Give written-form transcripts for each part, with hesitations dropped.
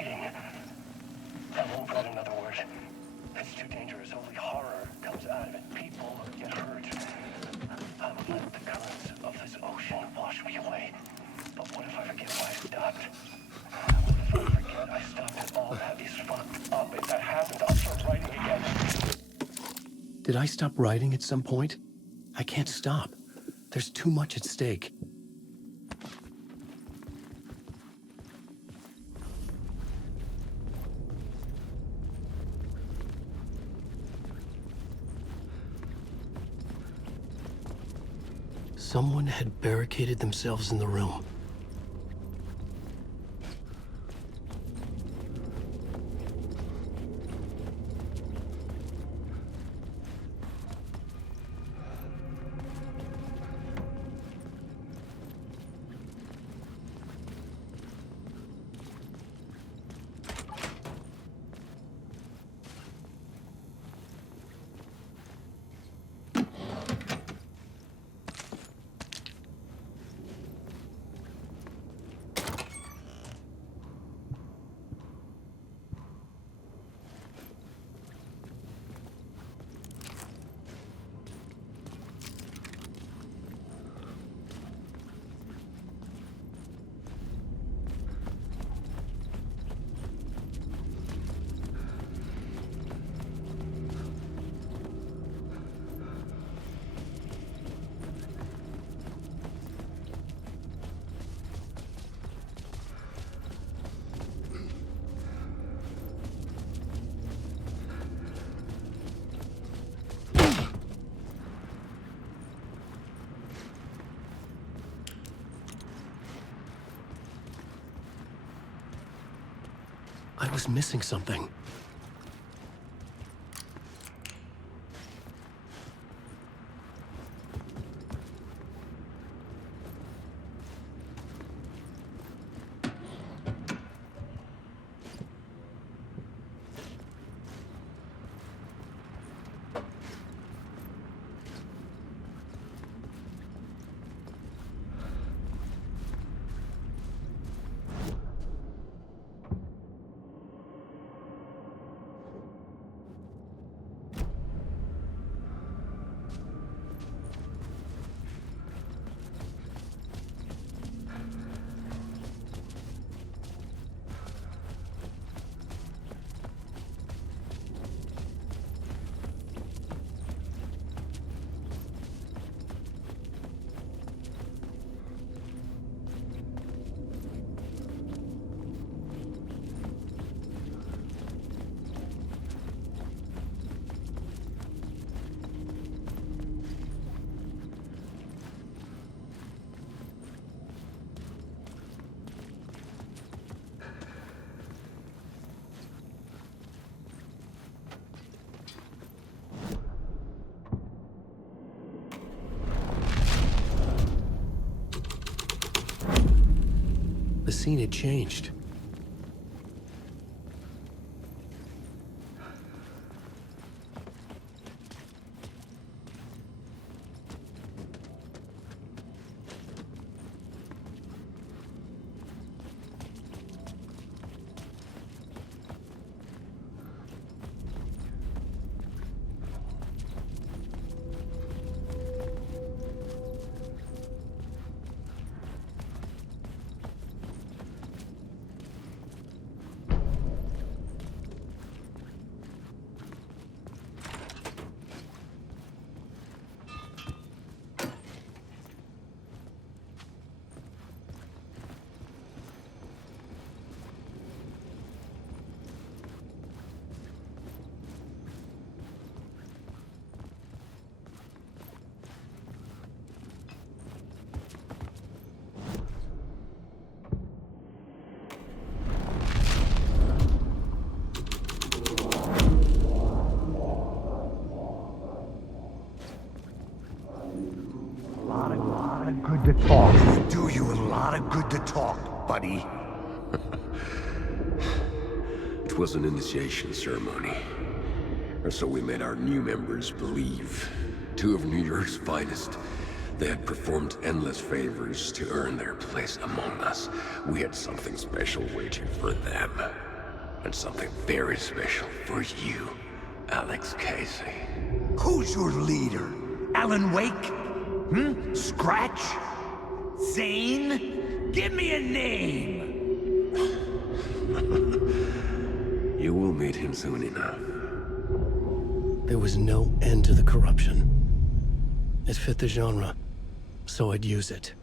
writing. I won't write another word. It's too dangerous. Only horror comes out of it. People get hurt. I would let the currents of this ocean wash me away. But what if I forget why I stopped? What if I forget I stopped at all that is fucked up? If that happens, I'll start writing again. Did I stop writing at some point? I can't stop. There's too much at stake. Someone had barricaded themselves in the room. I was missing something. The scene had changed. Good to talk. Do you a lot of good to talk, buddy. It was an initiation ceremony. Or so we made our new members believe. Two of New York's finest. They had performed endless favors to earn their place among us. We had something special waiting for them. And something very special for you, Alex Casey. Who's your leader? Alan Wake? Scratch? Zane? Give me a name! You will meet him soon enough. There was no end to the corruption. It fit the genre, so I'd use it.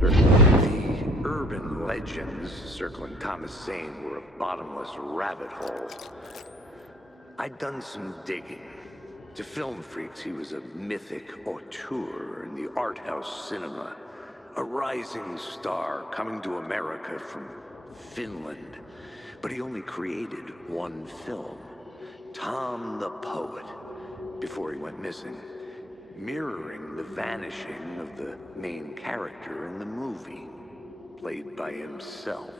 The urban legends circling Thomas Zane were a bottomless rabbit hole. I'd done some digging. To film freaks, he was a mythic auteur in the art house cinema. A rising star coming to America from Finland. But he only created one film, Tom the Poet, before he went missing, mirroring the vanishing of the main character in the movie, played by himself.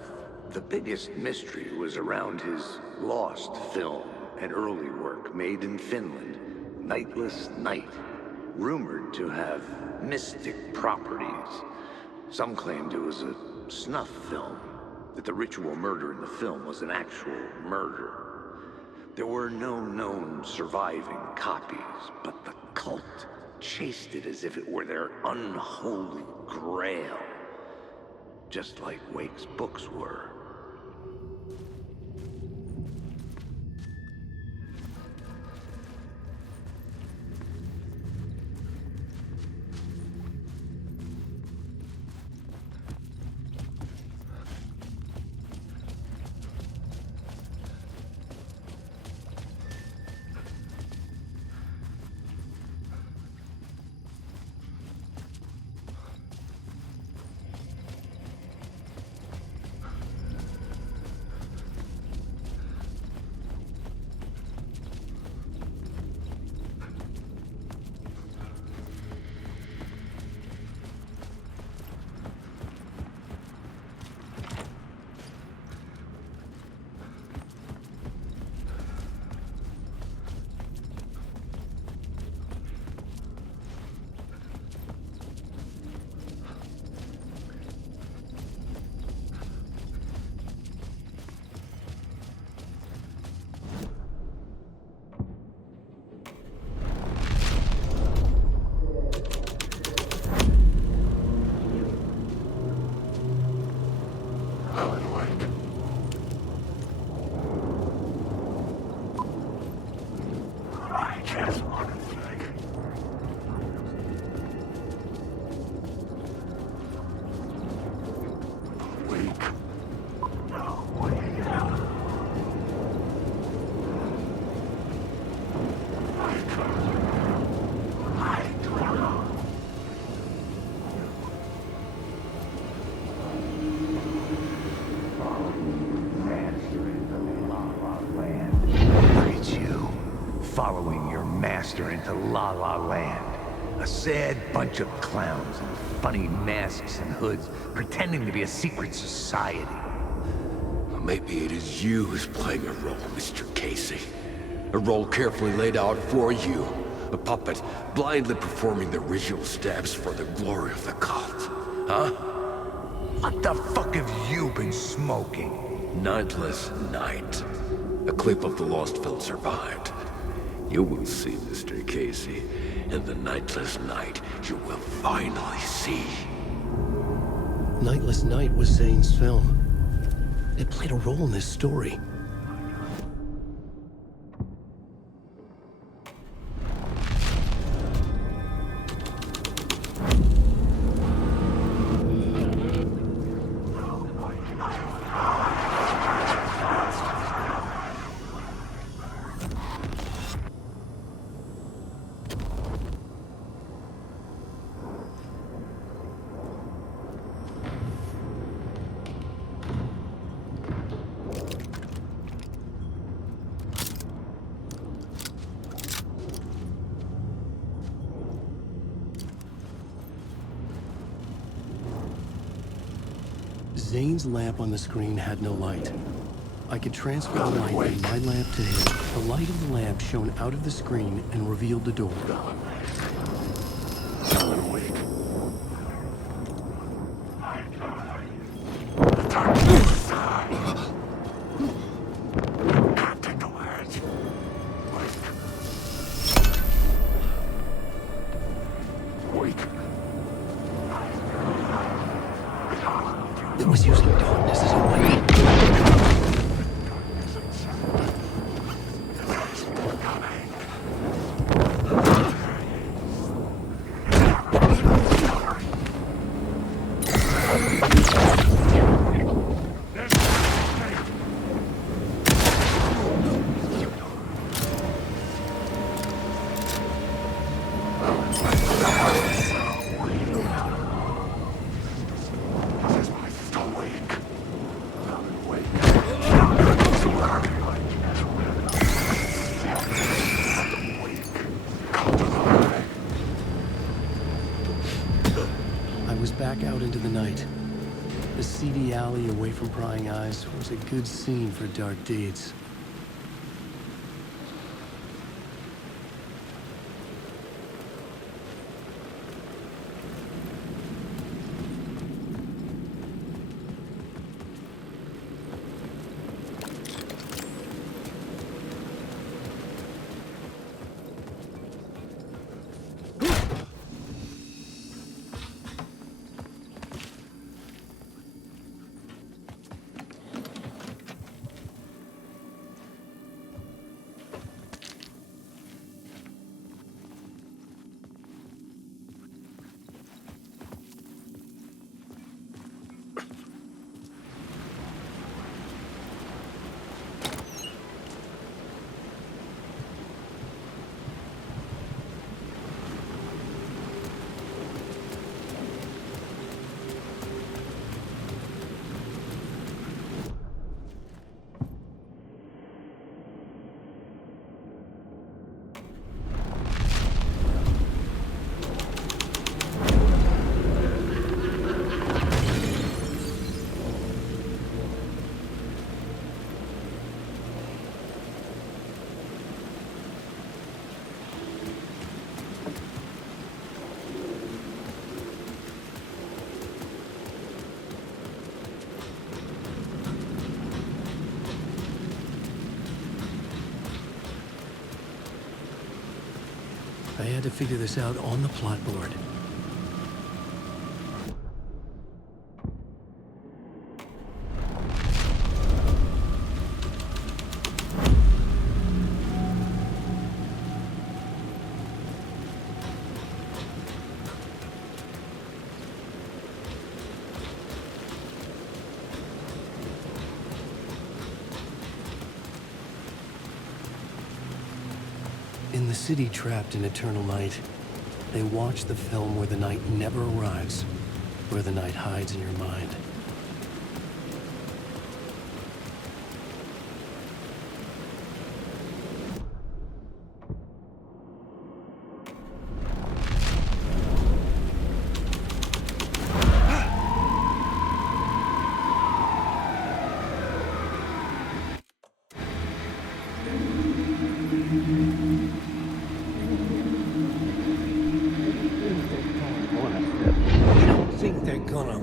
The biggest mystery was around his lost film, an early work made in Finland, Nightless Night, rumored to have mystic properties. Some claimed it was a snuff film, that the ritual murder in the film was an actual murder. There were no known surviving copies, but the cult chased it as if it were their unholy grail, just like Wake's books were. following your master into La La Land. A sad bunch of clowns in funny masks and hoods, pretending to be a secret society. Maybe it is you who's playing a role, Mr. Casey. A role carefully laid out for you. A puppet, blindly performing the ritual steps for the glory of the cult. Huh? What the fuck have you been smoking? Nightless Night. A clip of the lost film survived. You will see, Mr. Casey. In the Nightless Night, you will finally see. Nightless Night was Zane's film. It played a role in this story. Zane's lamp on the screen had no light. I could transfer the light from my lamp to his. The light of the lamp shone out of the screen and revealed the door. It was using darkness as a weapon. Back out into the night. The seedy alley away from prying eyes was a good scene for dark deeds. I had to figure this out on the plot board. In the city trapped in eternal night, they watch the film where the night never arrives, where the night hides in your mind.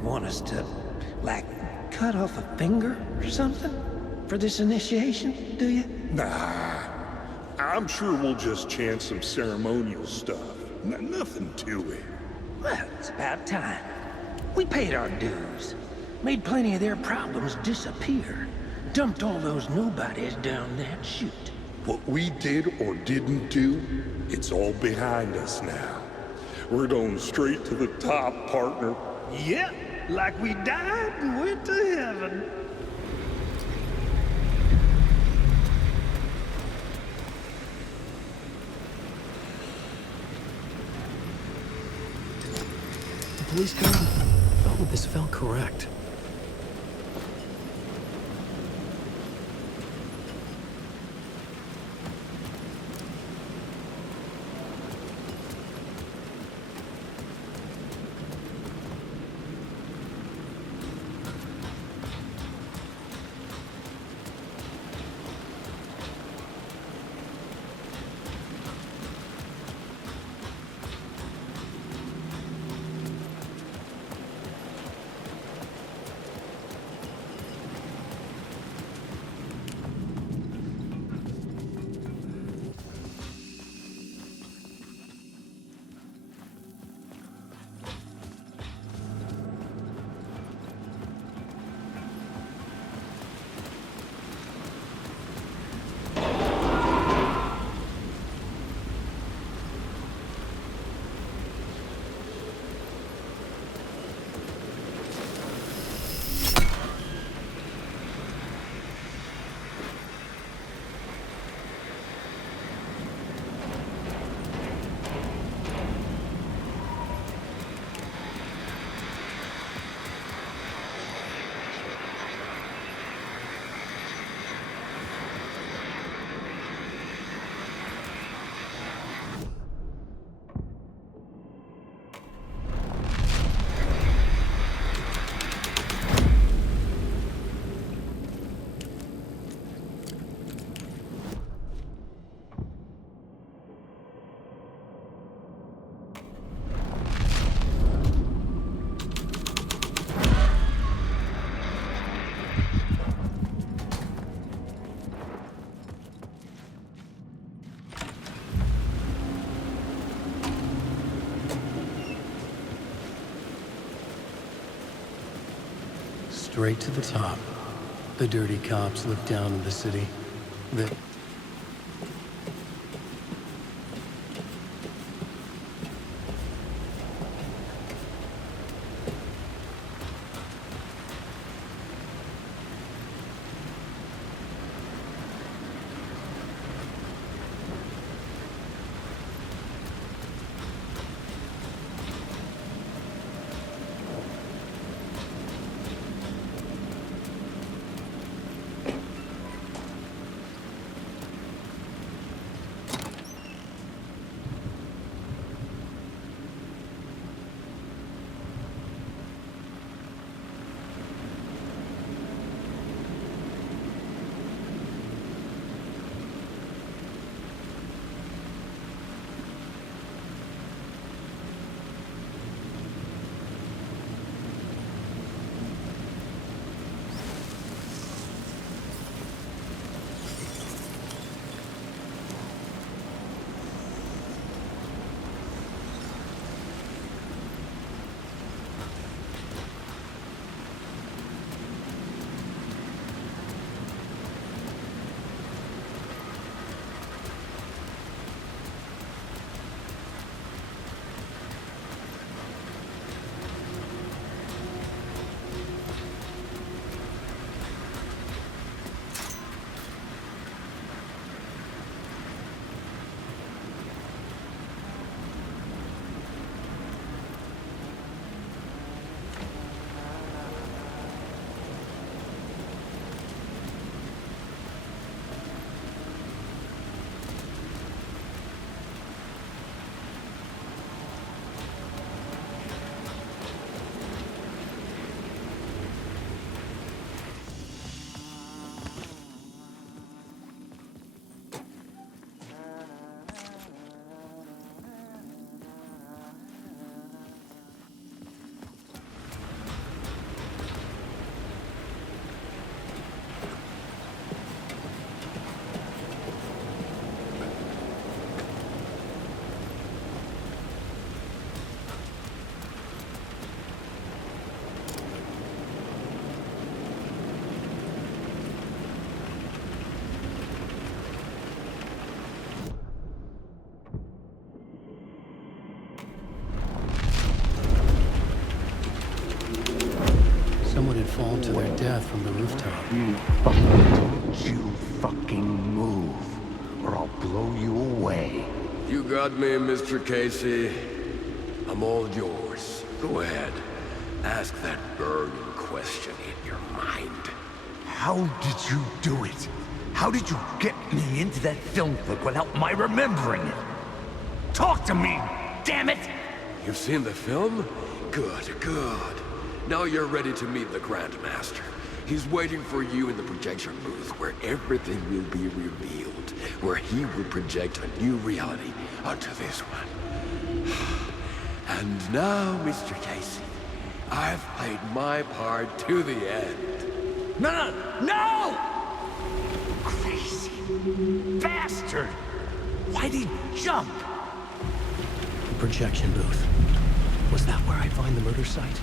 want us to, like, cut off a finger or something for this initiation, do you? Nah, I'm sure we'll just chant some ceremonial stuff. Nothing to it. Well, it's about time. We paid our dues. Made plenty of their problems disappear. Dumped all those nobodies down that chute. What we did or didn't do, it's all behind us now. We're going straight to the top, partner. Yep, like we died and went to heaven. The police car felt that this felt correct. Straight to the top. The dirty cops look down on the city. Don't you fucking move, or I'll blow you away. You got me, Mr. Casey. I'm all yours. Go ahead. Ask that burning question in your mind. How did you do it? How did you get me into that film clip without my remembering it? Talk to me, damn it! You've seen the film? Good, good. Now you're ready to meet the Grandmaster. He's waiting for you in the projection booth where everything will be revealed, where he will project a new reality onto this one. And now, Mr. Casey, I've played my part to the end. No! Crazy bastard! Why'd he jump? Projection booth. Was that where I'd find the murder site?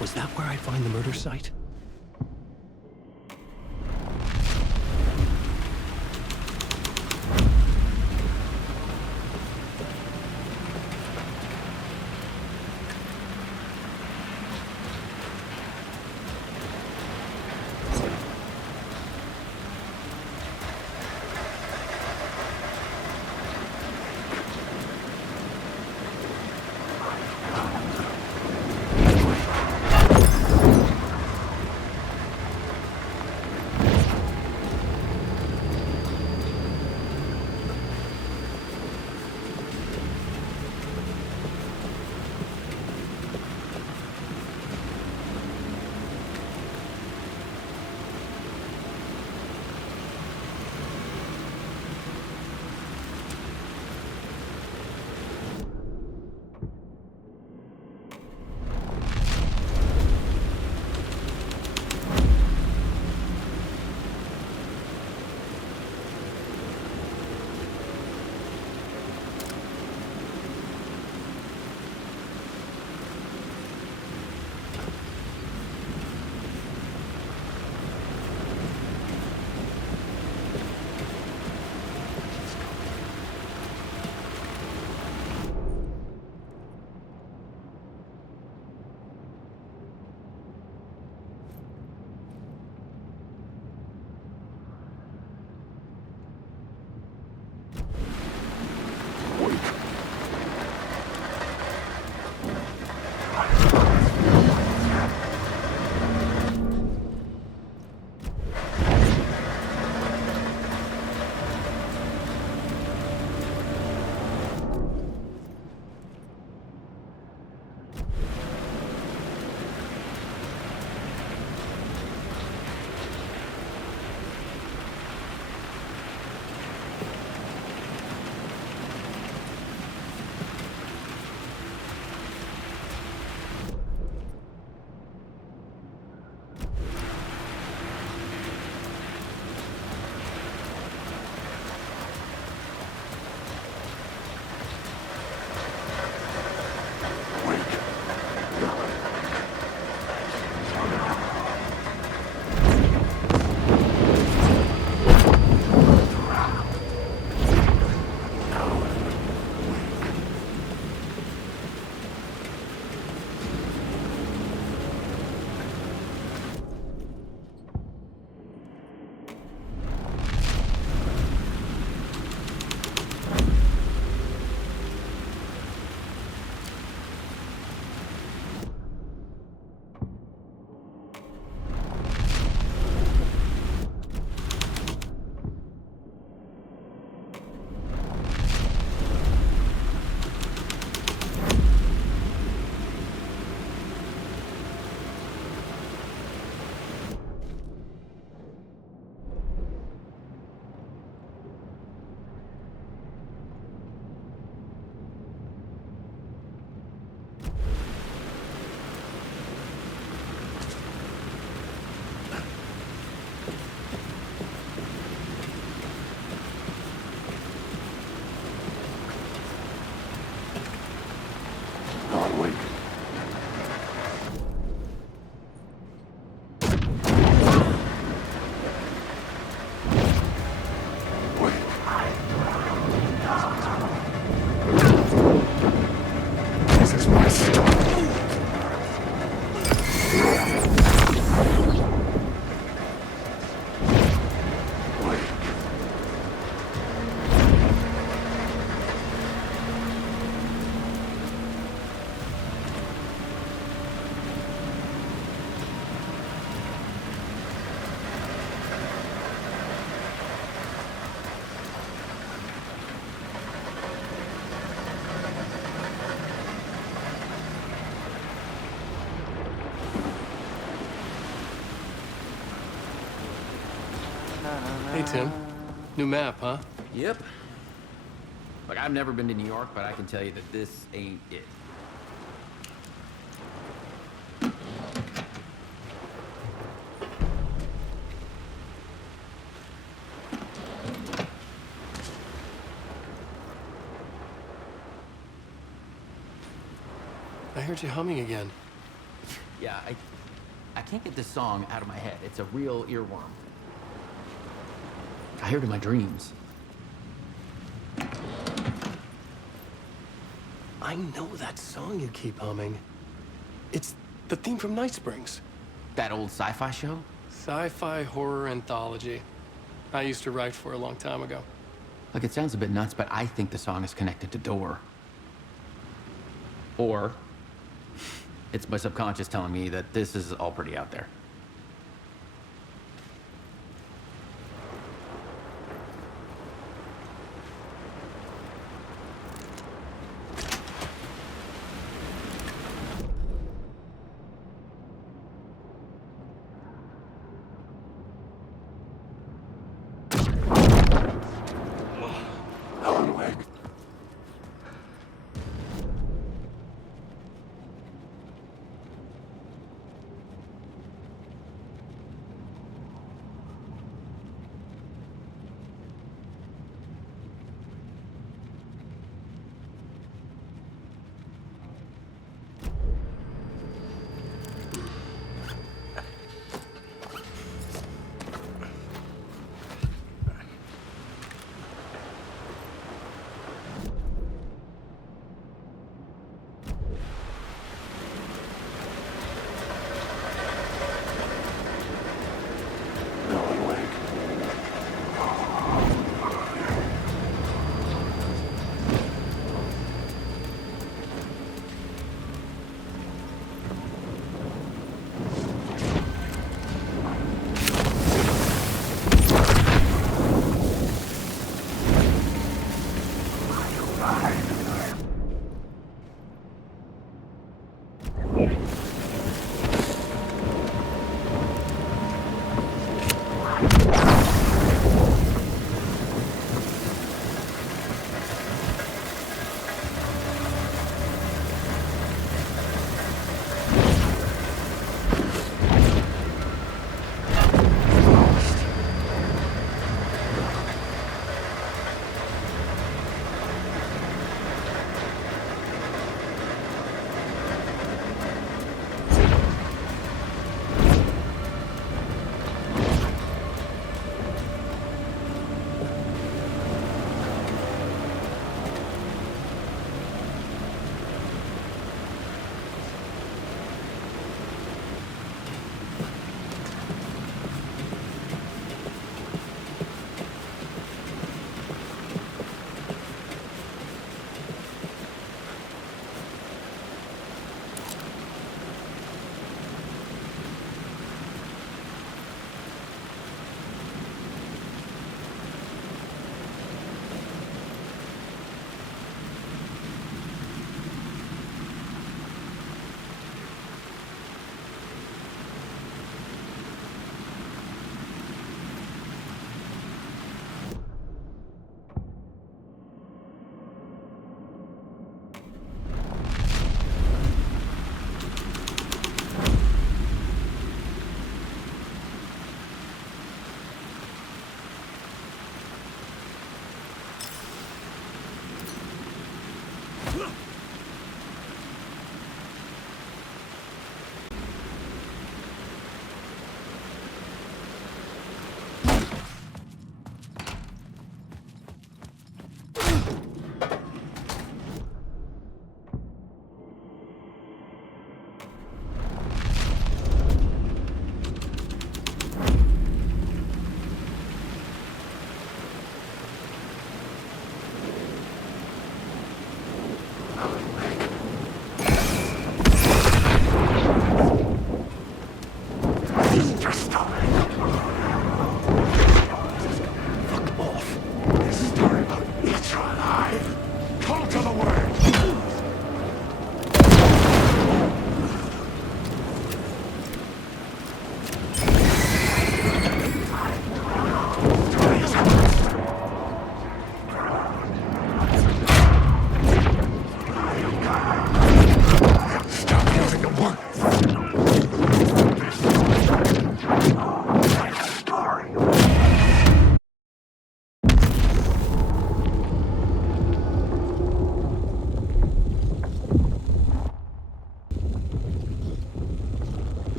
Was that where I'd find the murder site? Hey, Tim. New map, huh? Yep. Look, I've never been to New York, but I can tell you that this ain't it. I heard you humming again. Yeah, I can't get this song out of my head. It's a real earworm. I hear it in my dreams. I know that song you keep humming. It's the theme from Night Springs. That old sci-fi show? Sci-fi horror anthology. I used to write for a long time ago. Look, it sounds a bit nuts, but I think the song is connected to Door. Or it's my subconscious telling me that this is all pretty out there. Alan Wake. Alan Wake.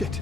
Shit.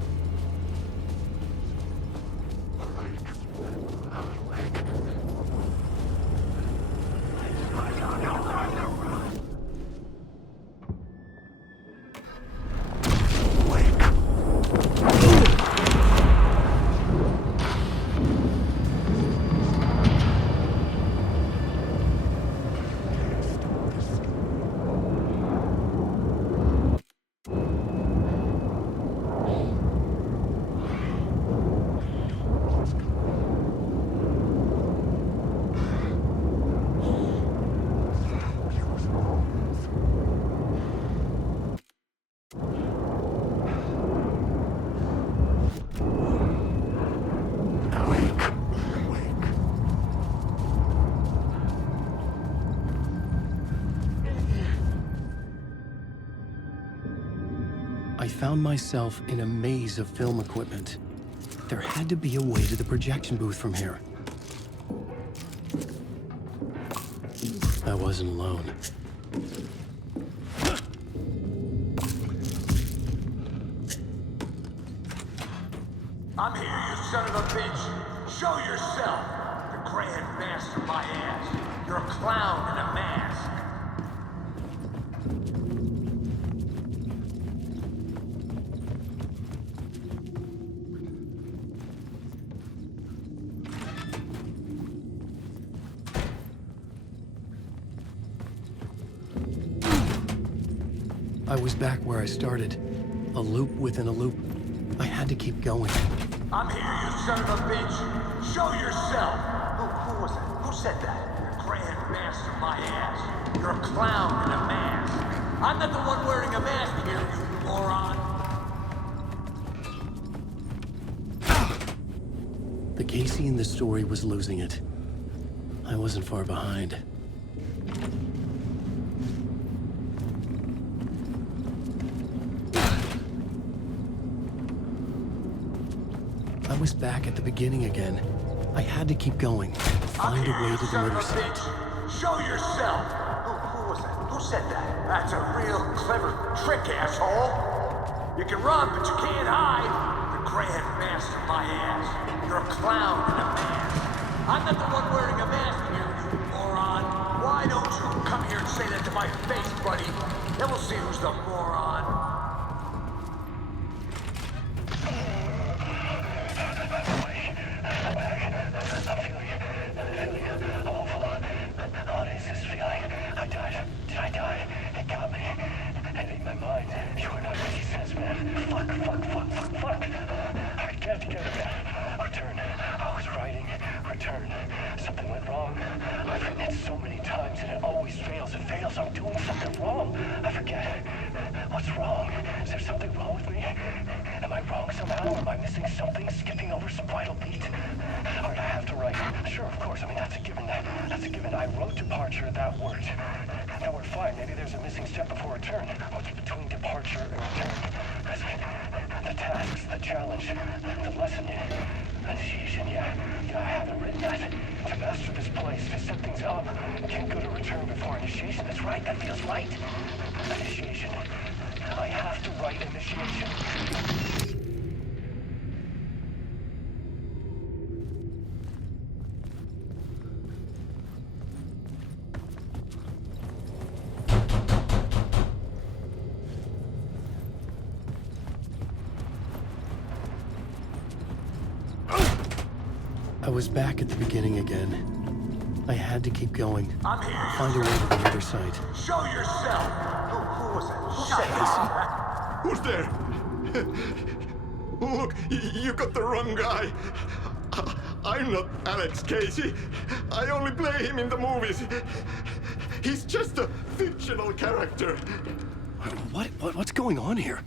I found myself in a maze of film equipment. There had to be a way to the projection booth from here. I wasn't alone. I'm here, you son of a bitch. Show yourself. The Grand Master my ass. You're a clown in a mask. I was back where I started. A loop within a loop. I had to keep going. I'm here, you son of a bitch. Show yourself. Who was that? Who said that? The Grand Master my ass. You're a clown in a mask. I'm not the one wearing a mask here, you moron. The Casey in the story was losing it. I wasn't far behind. I was back at the beginning again. I had to keep going. Find a way to the murder site. Show yourself! Who was that? Who said that? That's a real clever trick, asshole! You can run, but you can't hide! The Grand Master my ass. You're a clown in a mask. I'm not the one wearing a mask here, you moron! Why don't you come here and say that to my face, buddy? Then we'll see who's the moron. Something went wrong. I've written it so many times and it always fails. It fails. I'm doing something wrong. I forget. What's wrong? Is there something wrong with me? Am I wrong somehow? Am I missing something? Skipping over some vital beat? Alright, I have to write. Sure, of course. I mean, that's a given. That's a given. I wrote departure. That worked. Now we're fine. Maybe there's a missing step before return. What's between departure and return? The tasks, the challenge, the lesson. Initiation, yeah, I haven't written that. To master this place, to set things up, can't go to return before initiation. That's right, that feels right. Initiation. I have to write initiation. I was back at the beginning again. I had to keep going. I'm here. Find a way to the other side. Show yourself! Who was that? Who said that? Who's there? Look, you got the wrong guy. I'm not Alex Casey. I only play him in the movies. He's just a fictional character. What's going on here?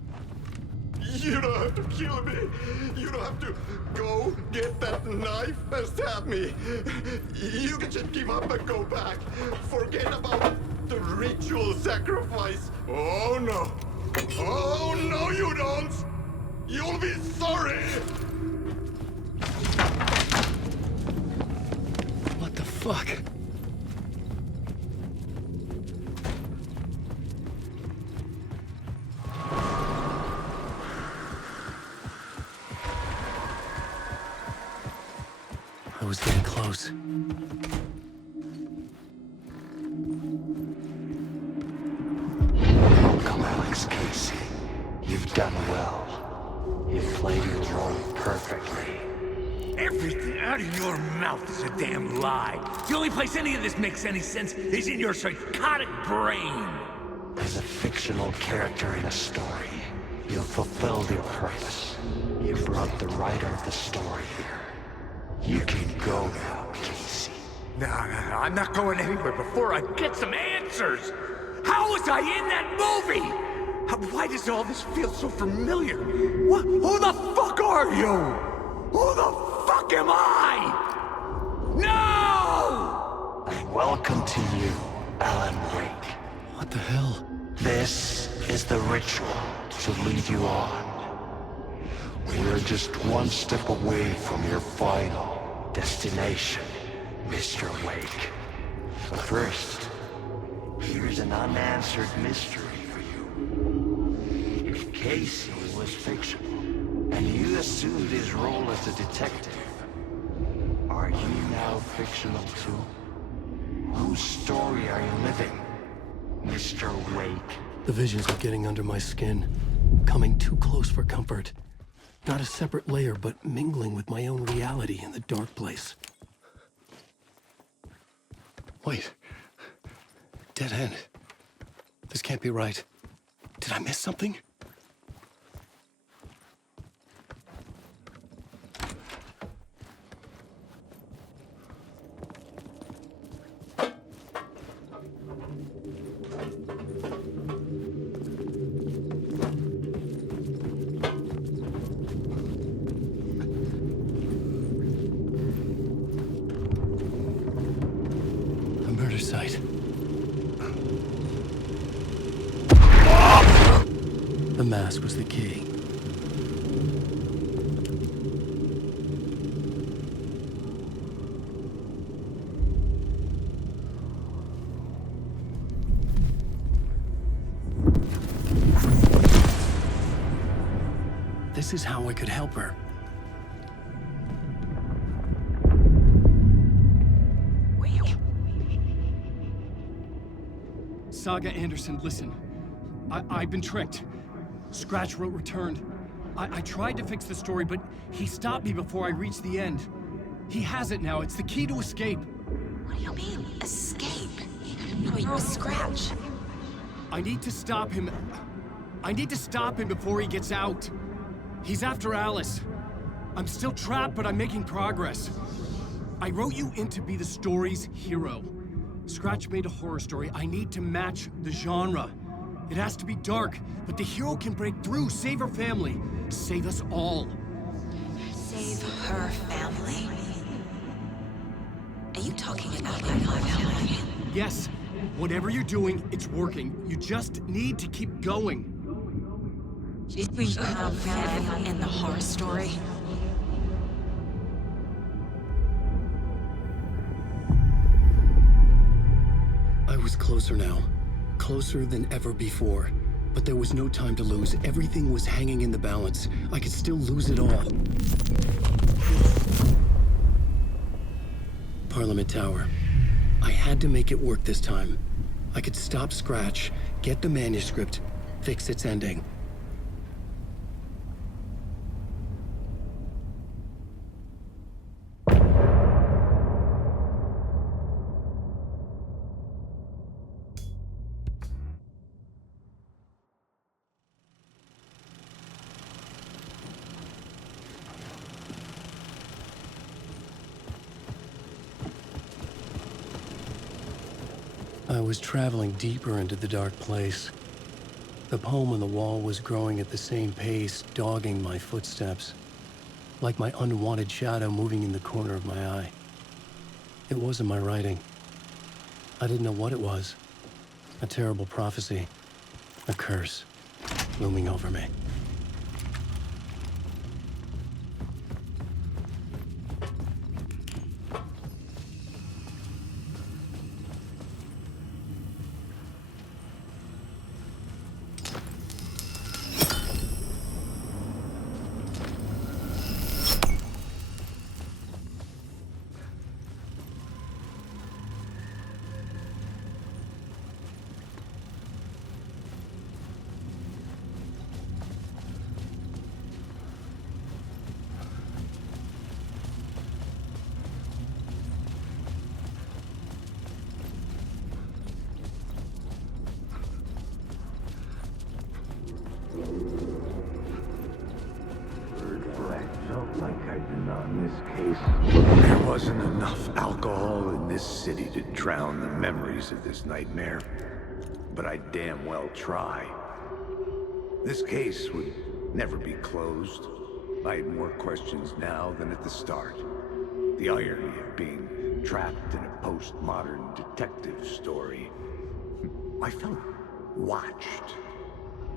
You don't have to kill me. You don't have to go get that knife and stab me. You can just give up and go back. Forget about the ritual sacrifice. Oh no. Oh no, you don't. You'll be sorry. What the fuck? was getting close. Welcome, Alex Casey. You've done well. You've played your role perfectly. Everything out of your mouth is a damn lie. The only place any of this makes any sense is in your psychotic brain. As a fictional character in a story, you've fulfilled your purpose. You brought the writer of the story here. You can go now, Casey. No, I'm not going anywhere before I get some answers. How was I in that movie? Why does all this feel so familiar? Who the fuck are you? Who the fuck am I? No! And welcome to you, Alan Wake. What the hell? This is the ritual to lead you on. We're just one step away from your final destination, Mr. Wake. But first, here's an unanswered mystery for you. If Casey was fictional, and you assumed his role as a detective, are you now fictional too? Whose story are you living, Mr. Wake? The visions were getting under my skin, coming too close for comfort. Not a separate layer, but mingling with my own reality in the dark place. Wait. Dead end. This can't be right. Did I miss something? Site. The mask was the key. This is how I could help her. Saga Anderson, listen. I've been tricked. Scratch wrote returned. I tried to fix the story, but he stopped me before I reached the end. He has it now. It's the key to escape. What do you mean, escape? No, you're a Scratch. I need to stop him. I need to stop him before he gets out. He's after Alice. I'm still trapped, but I'm making progress. I wrote you in to be the story's hero. Scratch made a horror story. I need to match the genre. It has to be dark, but the hero can break through, save her family, save us all. Save her family? Are you talking about my family? Yes. Whatever you're doing, it's working. You just need to keep going. Were you not in the horror story? I was closer now. Closer than ever before. But there was no time to lose. Everything was hanging in the balance. I could still lose it all. Parliament Tower. I had to make it work this time. I could stop Scratch, get the manuscript, fix its ending. I was traveling deeper into the dark place. The poem on the wall was growing at the same pace, dogging my footsteps, like my unwanted shadow moving in the corner of my eye. It wasn't my writing. I didn't know what it was. A terrible prophecy, a curse, looming over me. There wasn't enough alcohol in this city to drown the memories of this nightmare, but I'd damn well try. This case would never be closed. I had more questions now than at the start. The irony of being trapped in a postmodern detective story. I felt watched.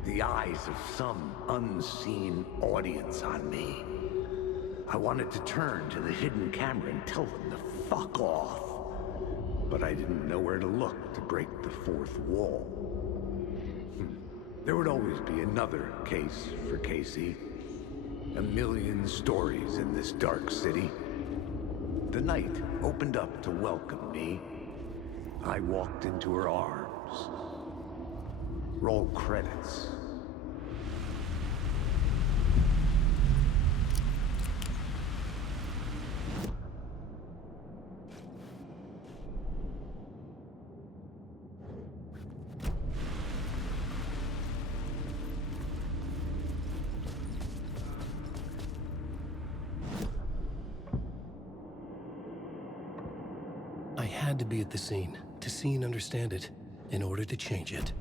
The eyes of some unseen audience on me. I wanted to turn to the hidden camera and tell them to fuck off. But I didn't know where to look to break the fourth wall. There would always be another case for Casey. A million stories in this dark city. The night opened up to welcome me. I walked into her arms. Roll credits. I had to be at the scene, to see and understand it, in order to change it.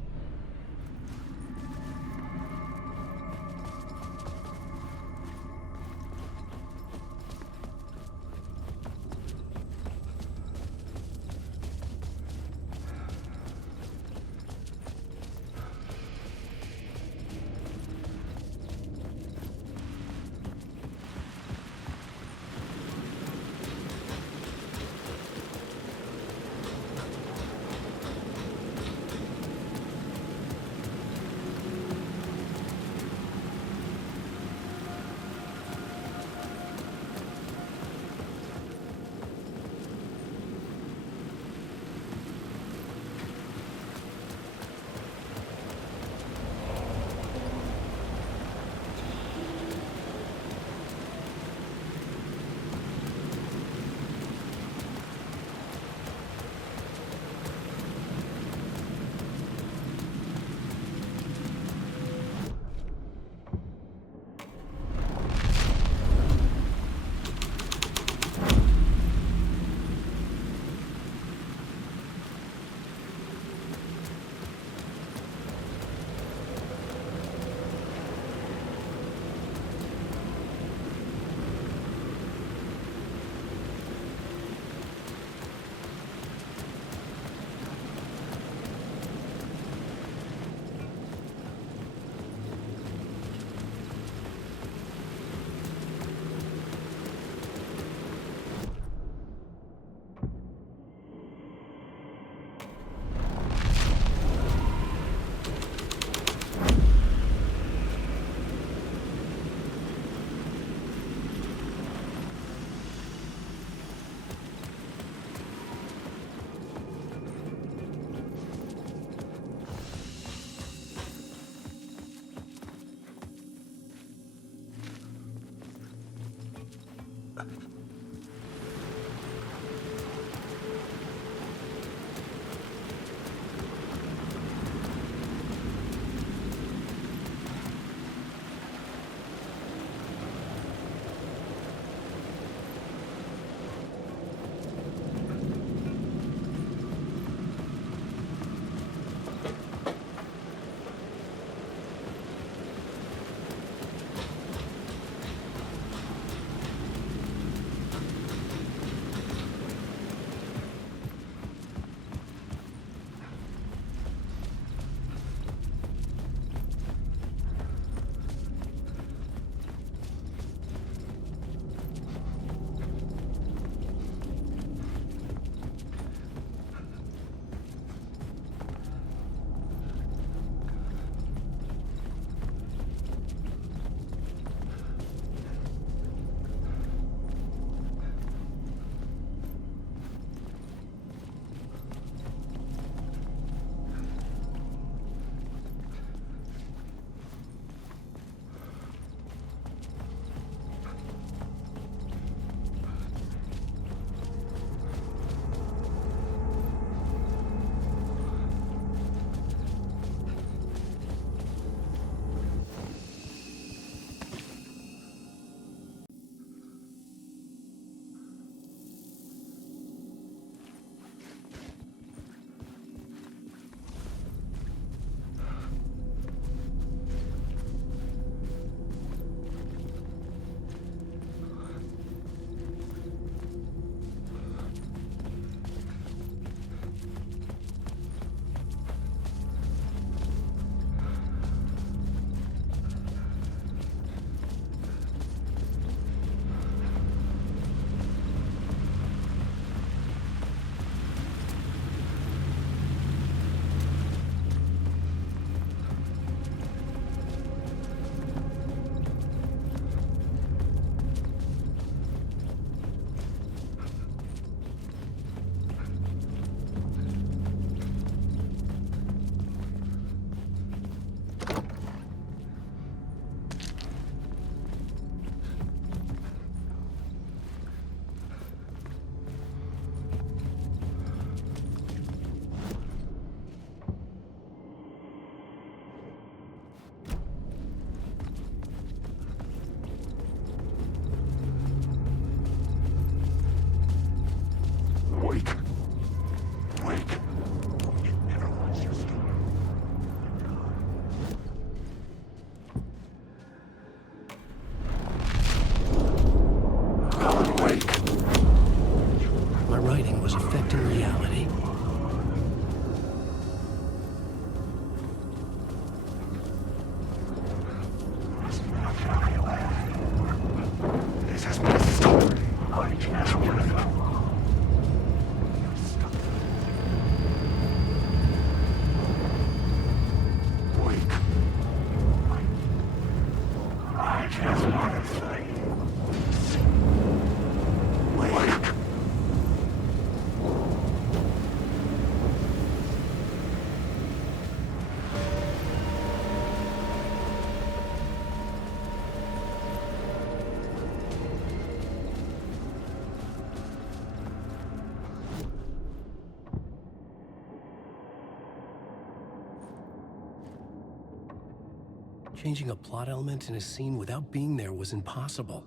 Changing a plot element in a scene without being there was impossible.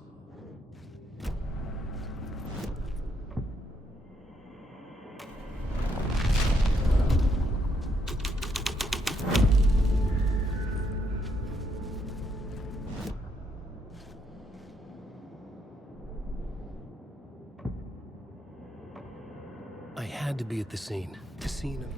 I had to be at the scene. The scene of...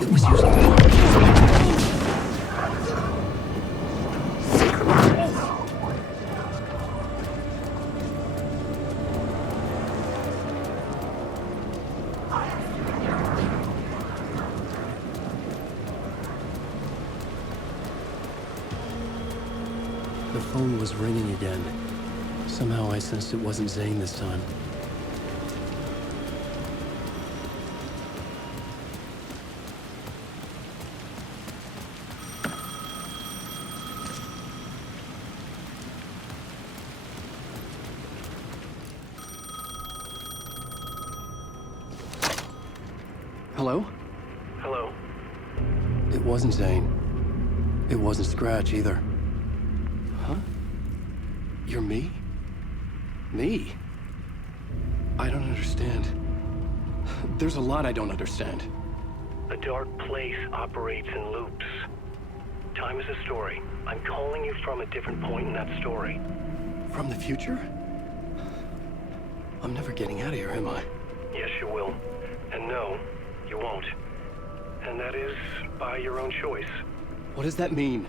It was using... The phone was ringing again. Somehow I sensed it wasn't Zane this time. Hello? Hello? It wasn't Zane. It wasn't Scratch either. Huh? You're me? Me? I don't understand. There's a lot I don't understand. A dark place operates in loops. Time is a story. I'm calling you from a different point in that story. From the future? I'm never getting out of here, am I? Yes, you will. And no, you won't. And that is by your own choice. What does that mean?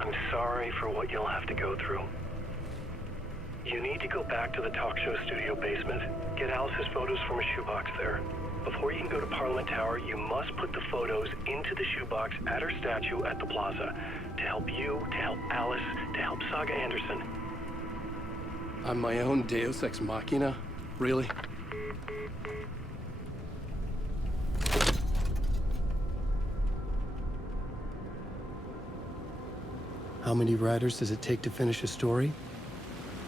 I'm sorry for what you'll have to go through. You need to go back to the talk show studio basement. Get Alice's photos from a shoebox there. Before you can go to Parliament Tower, you must put the photos into the shoebox at her statue at the plaza. To help you, to help Alice, to help Saga Anderson. I'm my own Deus Ex Machina? Really? How many writers does it take to finish a story?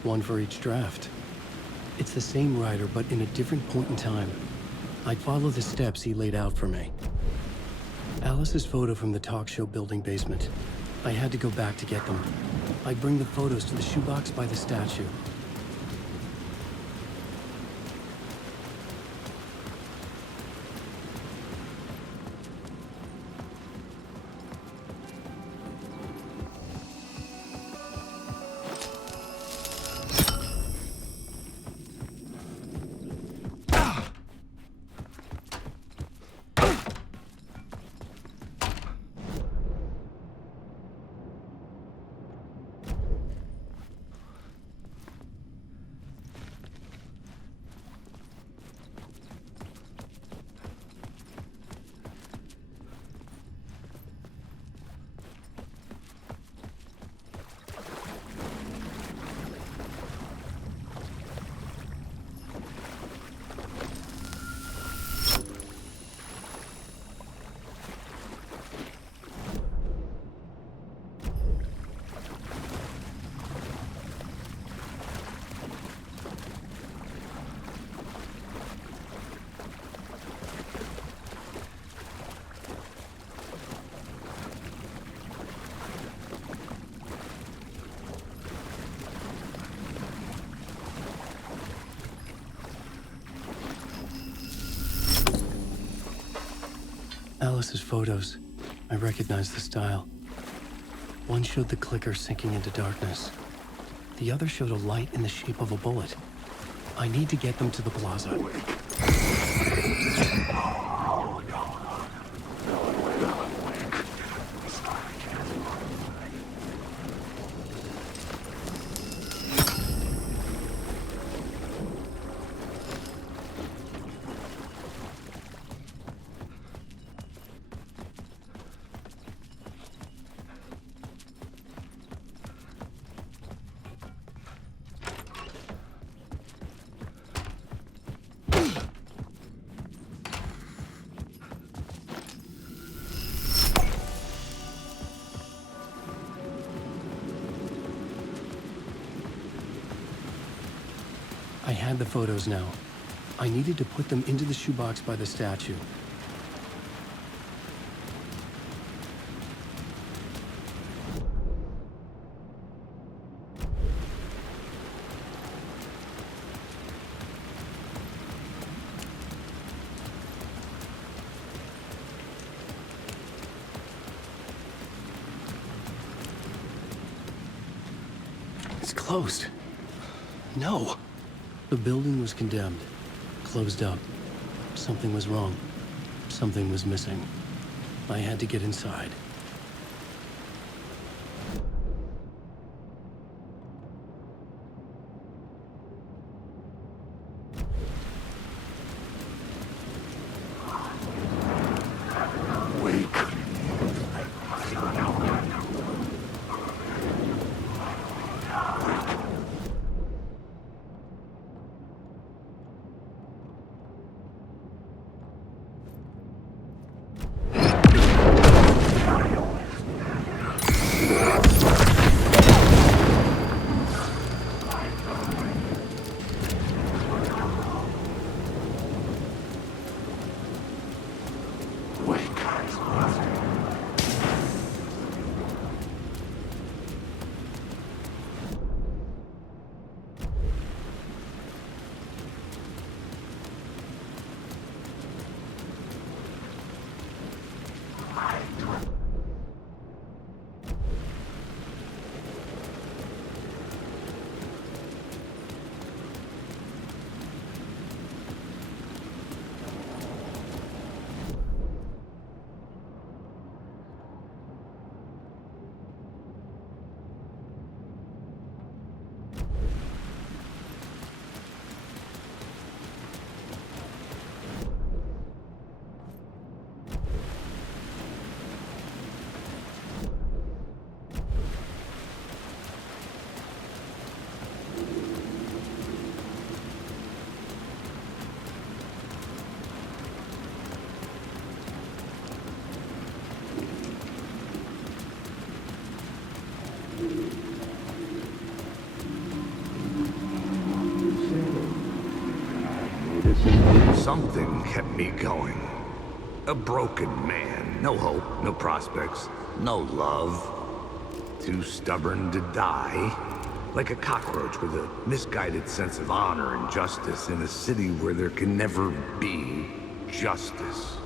One for each draft. It's the same writer, but in a different point in time. I'd follow the steps he laid out for me. Alice's photo from the talk show building basement. I had to go back to get them. I'd bring the photos to the shoebox by the statue. Alice's photos. I recognize the style. One showed the clicker sinking into darkness. The other showed a light in the shape of a bullet. I need to get them to the plaza. I had the photos now. I needed to put them into the shoebox by the statue. It's closed. No. The building was condemned, closed up. Something was wrong. Something was missing. I had to get inside. Something kept me going. A broken man. No hope, no prospects, no love. Too stubborn to die. Like a cockroach with a misguided sense of honor and justice in a city where there can never be justice.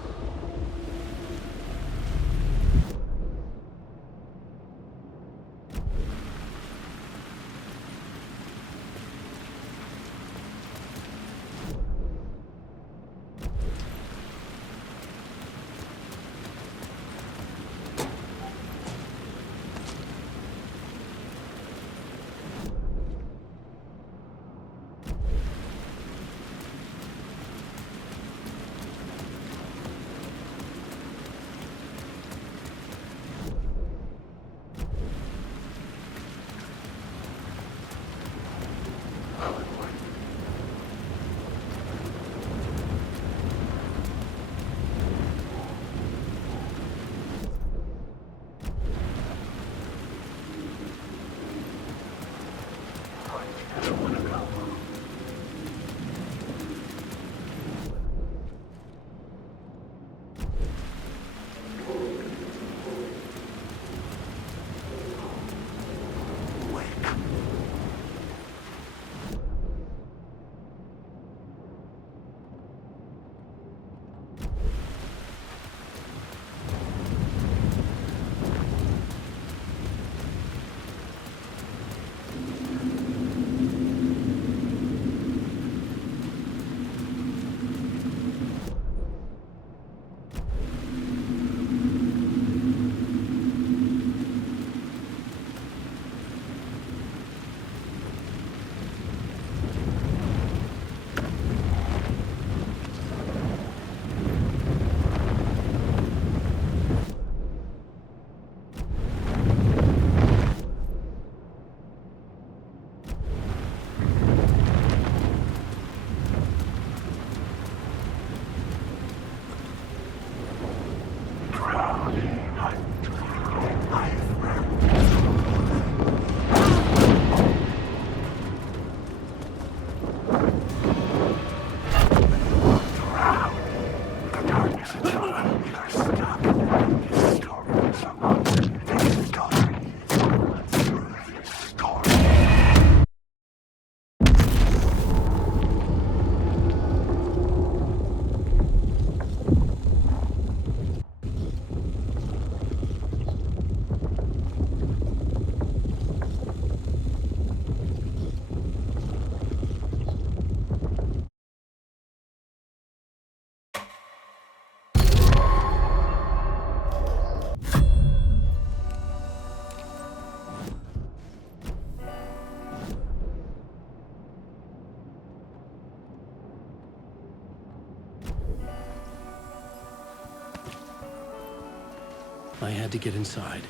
I had to get inside.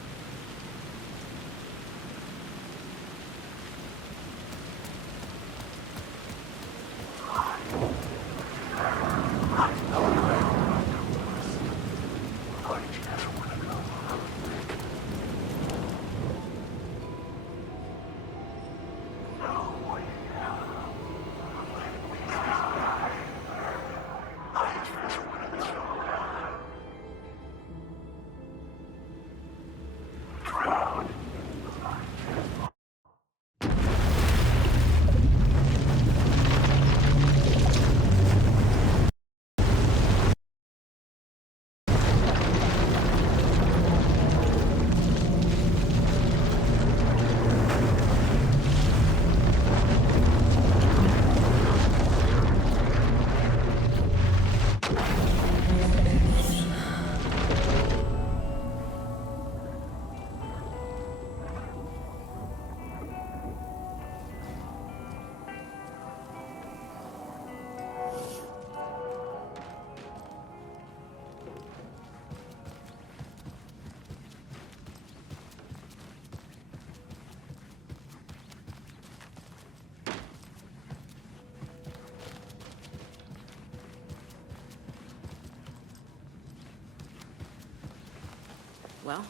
Well,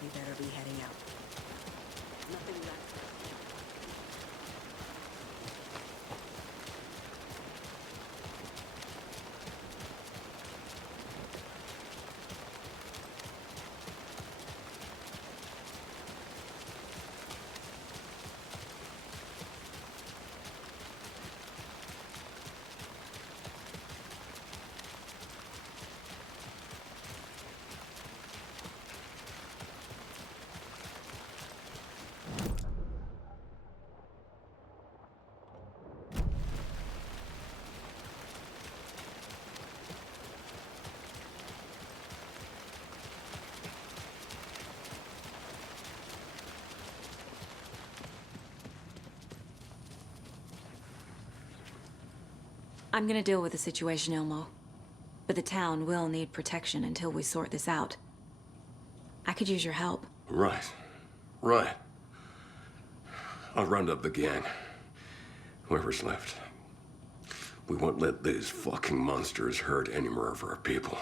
we better be heading out. Nothing left. I'm gonna deal with the situation, Ilmo. But the town will need protection until we sort this out. I could use your help. Right. Right. I'll round up the gang. Whoever's left. We won't let these fucking monsters hurt any more of our people.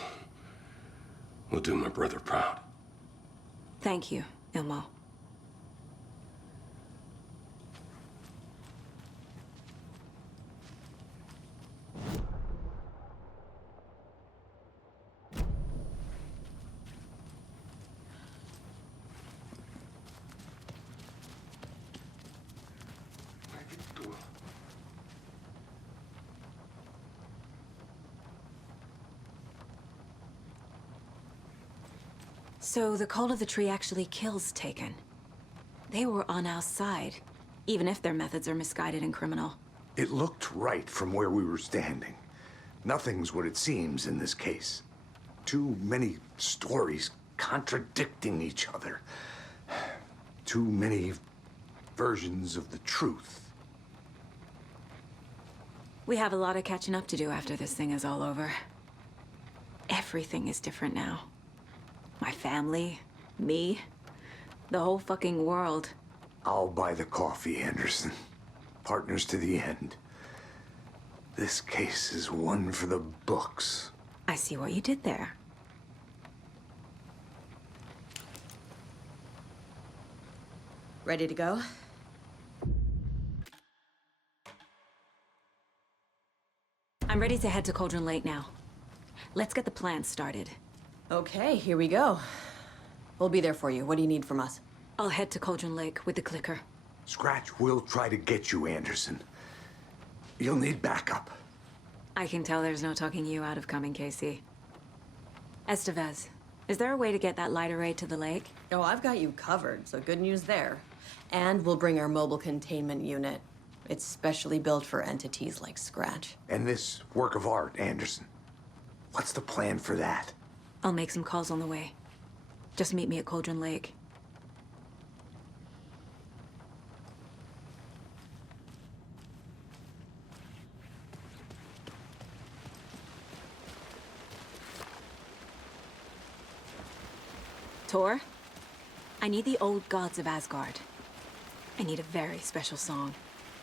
We'll do my brother proud. Thank you, Ilmo. So the cult of the tree actually kills Taken. They were on our side, even if their methods are misguided and criminal. It looked right from where we were standing. Nothing's what it seems in this case. Too many stories contradicting each other. Too many versions of the truth. We have a lot of catching up to do after this thing is all over. Everything is different now. My family, me, the whole fucking world. I'll buy the coffee, Anderson. Partners to the end. This case is one for the books. I see what you did there. Ready to go? I'm ready to head to Cauldron Lake now. Let's get the plan started. Okay, here we go. We'll be there for you. What do you need from us? I'll head to Cauldron Lake with the clicker. Scratch will try to get you, Anderson. You'll need backup. I can tell there's no talking you out of coming, Casey. Estevez, is there a way to get that light array to the lake? Oh, I've got you covered, so good news there. And we'll bring our mobile containment unit. It's specially built for entities like Scratch. And this work of art, Anderson. What's the plan for that? I'll make some calls on the way. Just meet me at Cauldron Lake. Tor, I need the old gods of Asgard. I need a very special song.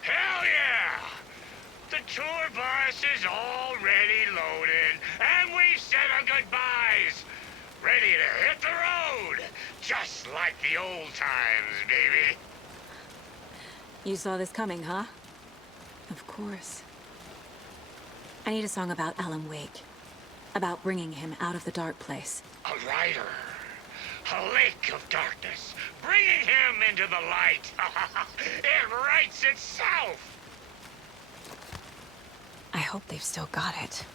Hell yeah! The tour bus is already loaded, and we've said our goodbyes. Ready to hit the road, just like the old times, baby. You saw this coming, huh? Of course. I need a song about Alan Wake. About bringing him out of the dark place. A rider. A lake of darkness, bringing him into the light. It writes itself. I hope they've still got it.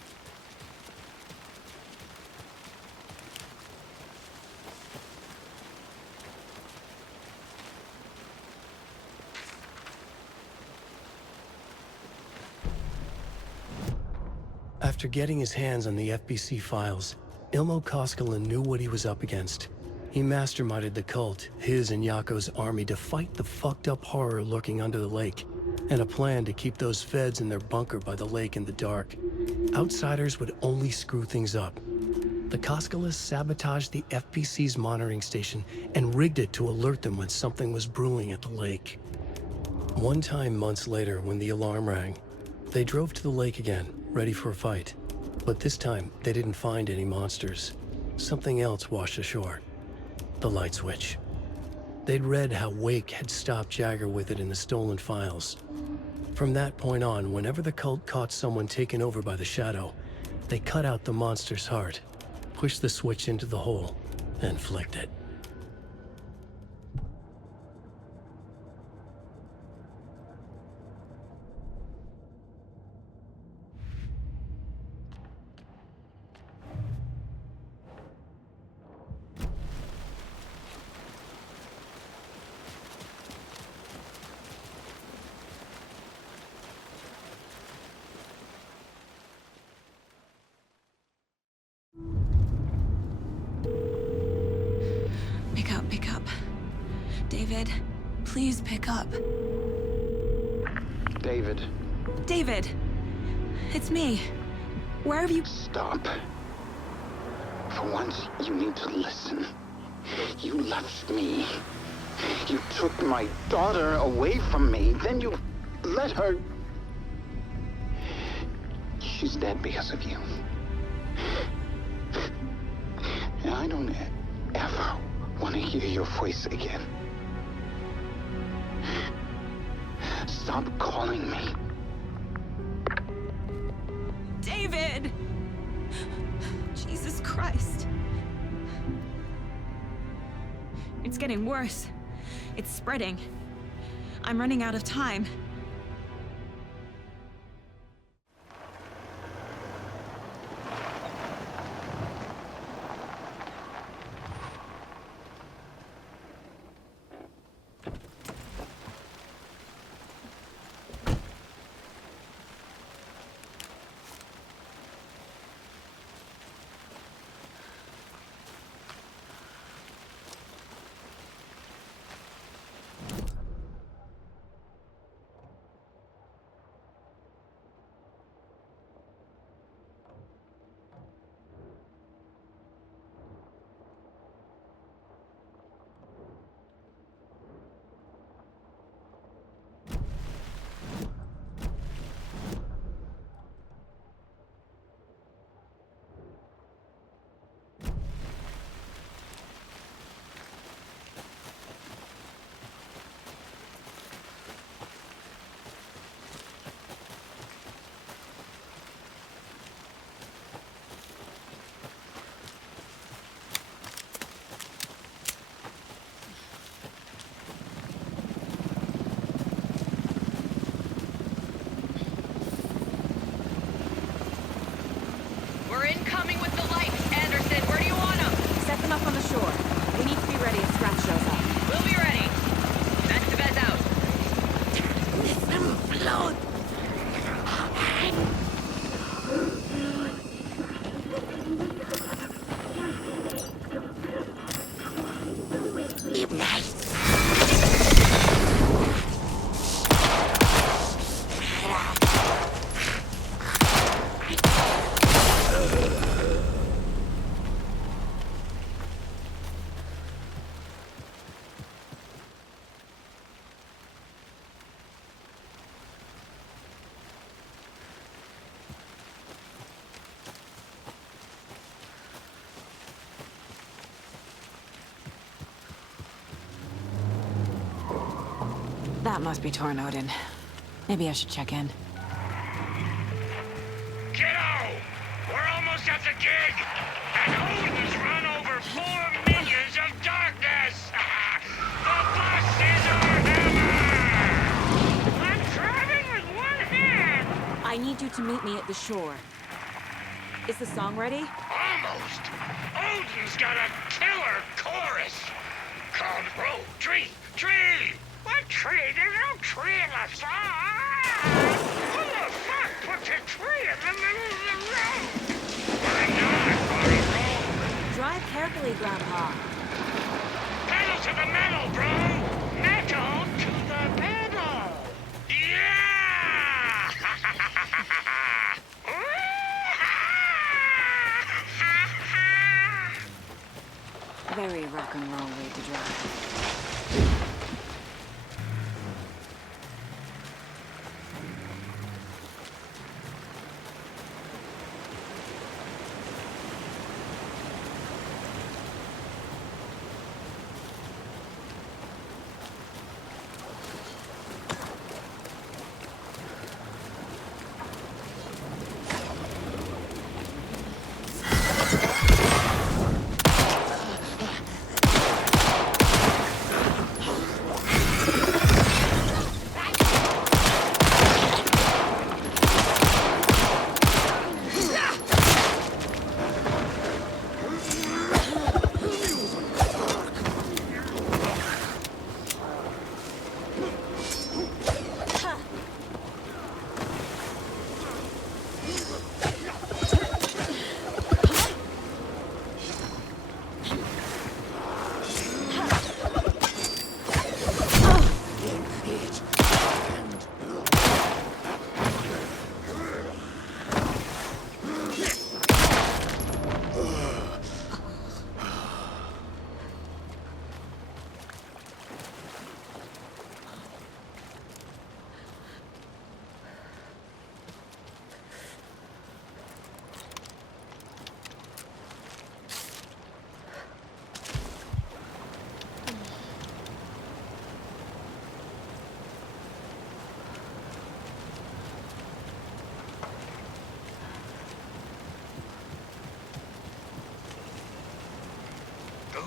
After getting his hands on the FBC files, Ilmo Koskinen knew what he was up against. He masterminded the cult, his and Yako's army, to fight the fucked up horror lurking under the lake, and a plan to keep those feds in their bunker by the lake in the dark. Outsiders would only screw things up. The Koskinen sabotaged the FBC's monitoring station and rigged it to alert them when something was brewing at the lake. One time months later, when the alarm rang, they drove to the lake again, ready for a fight. But this time, they didn't find any monsters. Something else washed ashore. The light switch. They'd read how Wake had stopped Jagger with it in the stolen files. From that point on, whenever the cult caught someone taken over by the Shadow, they cut out the monster's heart, pushed the switch into the hole, and flicked it. Pick up. David, please pick up. David. David! It's me. Where have you... Stop. For once, you need to listen. You left me. You took my daughter away from me. Then you let her... She's dead because of you. And I don't ever want to hear your voice again. Stop calling me. David! Jesus Christ. It's getting worse. It's spreading. I'm running out of time. Incoming with the lights, Anderson. Where do you want them? Set them up on the shore. We need to be ready if Scratch shows up. We'll be ready. Estevez out. Explode! That must be Tornodin. Maybe I should check in. Kiddo! We're almost at the gig! And Odin's run over 4 minions of darkness! The bus is our hammer! I'm driving with one hand! I need you to meet me at the shore. Is the song ready? Almost! Odin's got a killer chorus! Called Road Tree, Tree! What tree? There's no tree in the song! Who the fuck put a tree in the middle of the road? I'm not on a road! Drive carefully, Grandpa. Pedal to the metal, bro! Metal to the metal! Yeah! Very rock and roll way to drive.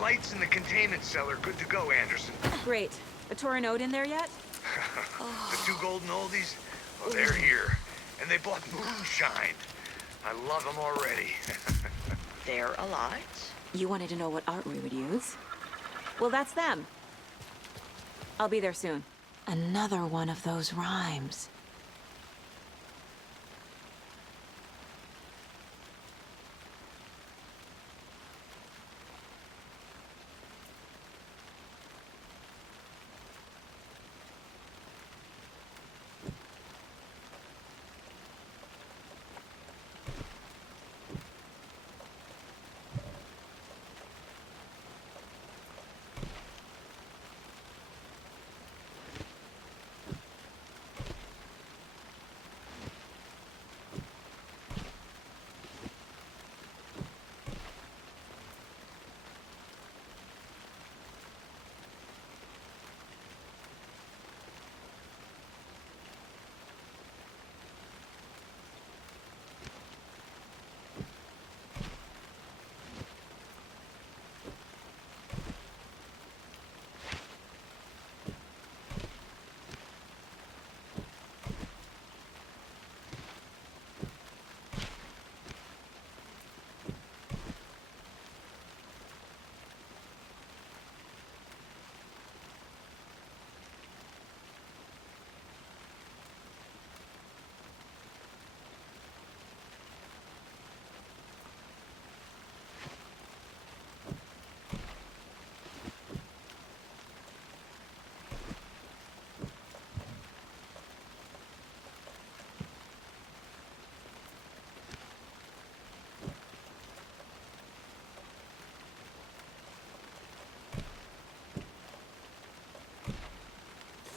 Lights in the containment cellar. Good to go, Anderson. Great. A Torinode in there yet? The two golden oldies? Oh, they're here. And they bought moonshine. I love them already. They're alive? You wanted to know what art we would use? Well, that's them. I'll be there soon. Another one of those rhymes.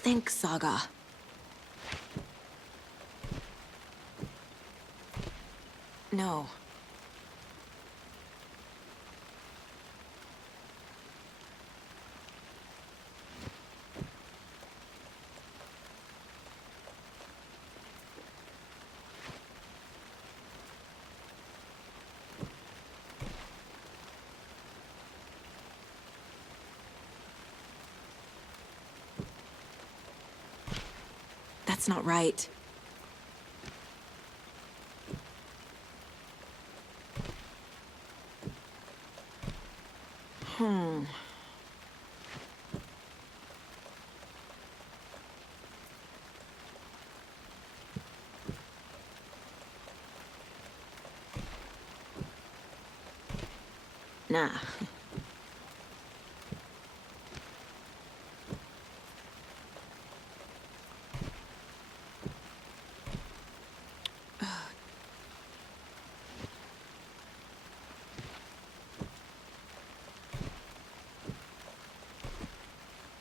Think, Saga. No. That's not right. Nah.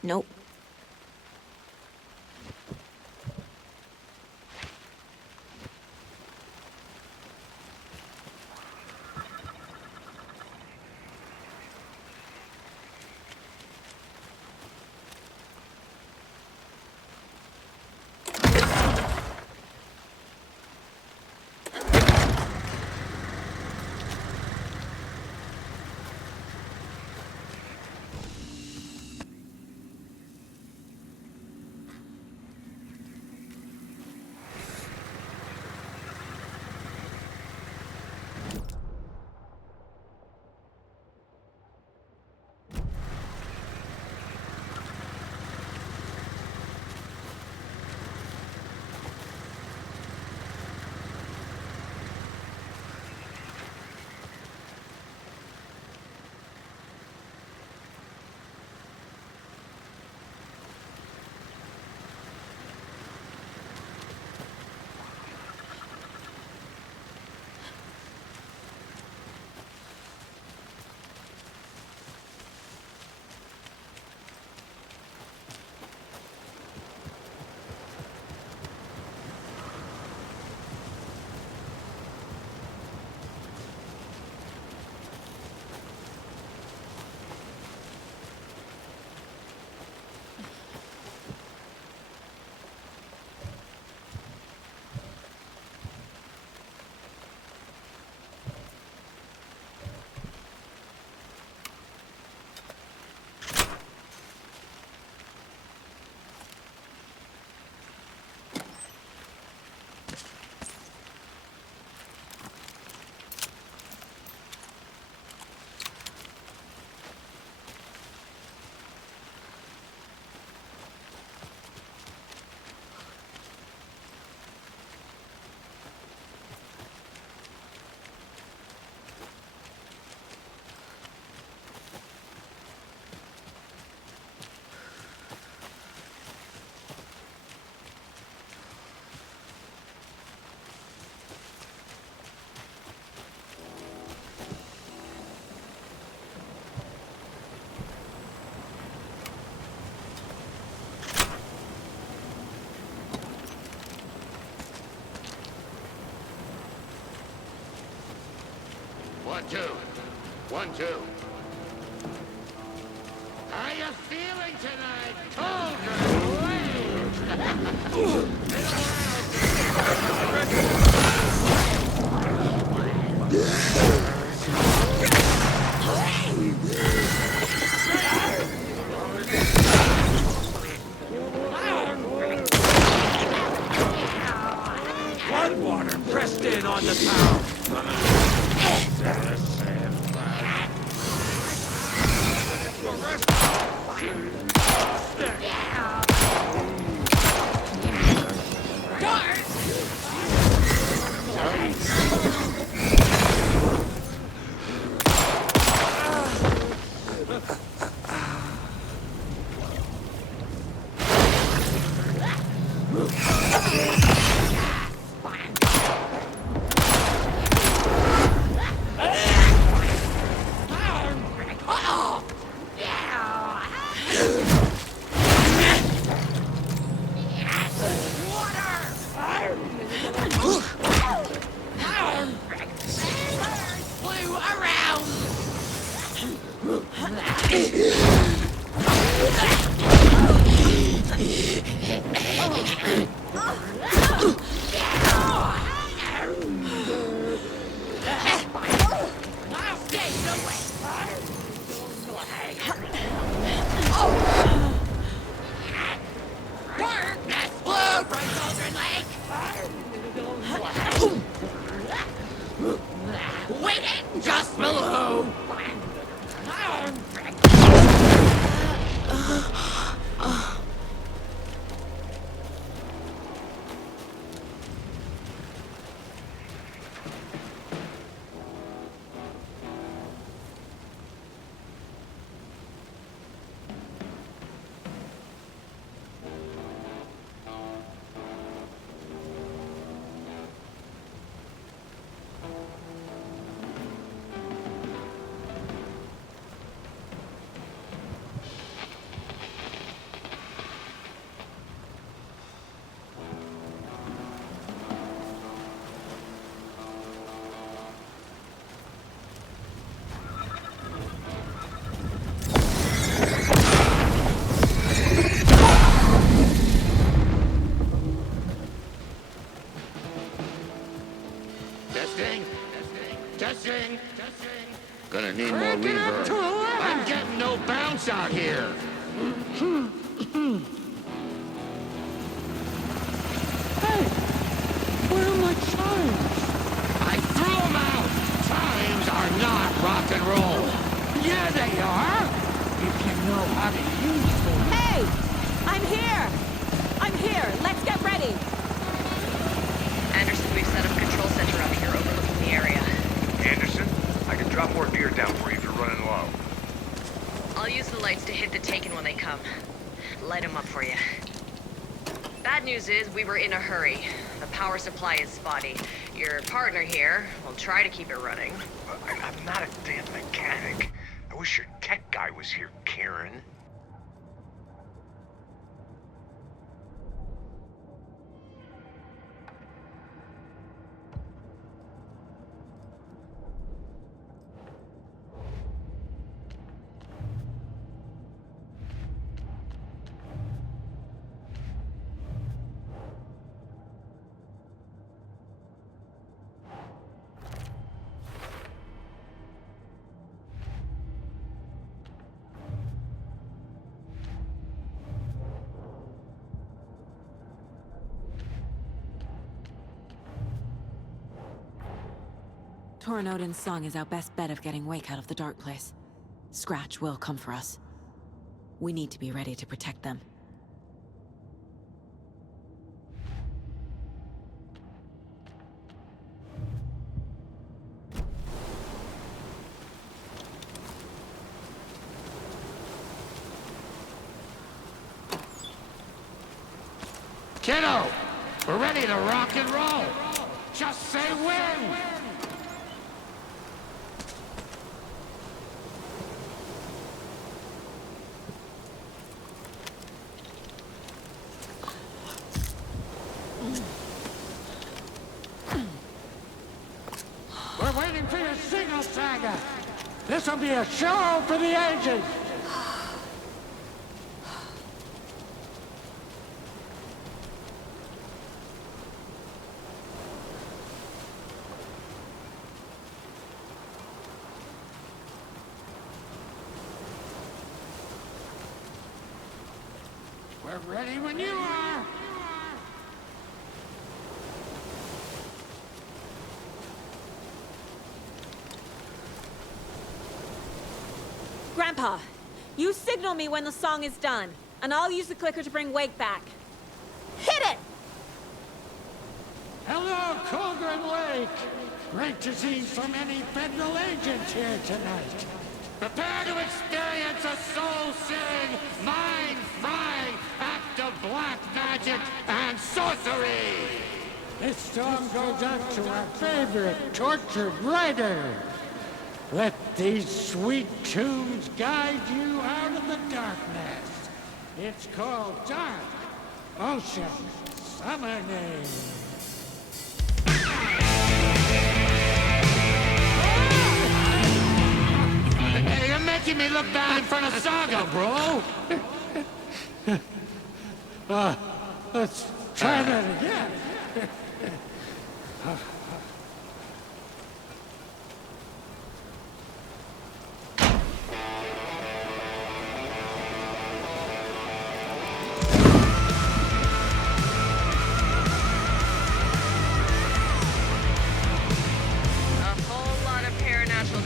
Nope. 1, 2. 1, 2. How you feeling tonight, Water pressed in on the pound. just below. Testing. Gonna need more reverb. I'm getting no bounce out here. Hey, where are my chimes? I threw them out. Chimes are not rock and roll. Yeah, they are. If you know how to use them. Hey! I'm here! I'm here! Let's get ready! Anderson, we've set up a control center up here overlooking the area. Anderson, I can drop more gear down for you if you're running low. I'll use the lights to hit the Taken when they come. Light them up for you. Bad news is we were in a hurry. The power supply is spotty. Your partner here will try to keep it running. I'm not a damn mechanic. I wish your tech guy was here, Karen. Torin song is our best bet of getting Wake out of the dark place. Scratch will come for us. We need to be ready to protect them. Kiddo, we're ready to rock and roll. Just say when. We're waiting waiting for your signal, Saga. This'll be a show for the ages. We're ready when you are. Grandpa, you signal me when the song is done, and I'll use the clicker to bring Wake back. Hit it! Hello, Colgren Lake. Great to see so many federal agents here tonight. Prepare to experience a soul-searing, mind-frying act of black magic and sorcery! This song goes out to our favorite tortured writer. Let these sweet tunes guide you out of the darkness. It's called Dark Ocean Summoning. Hey, you're making me look bad in front of Saga, bro. Let's try that again.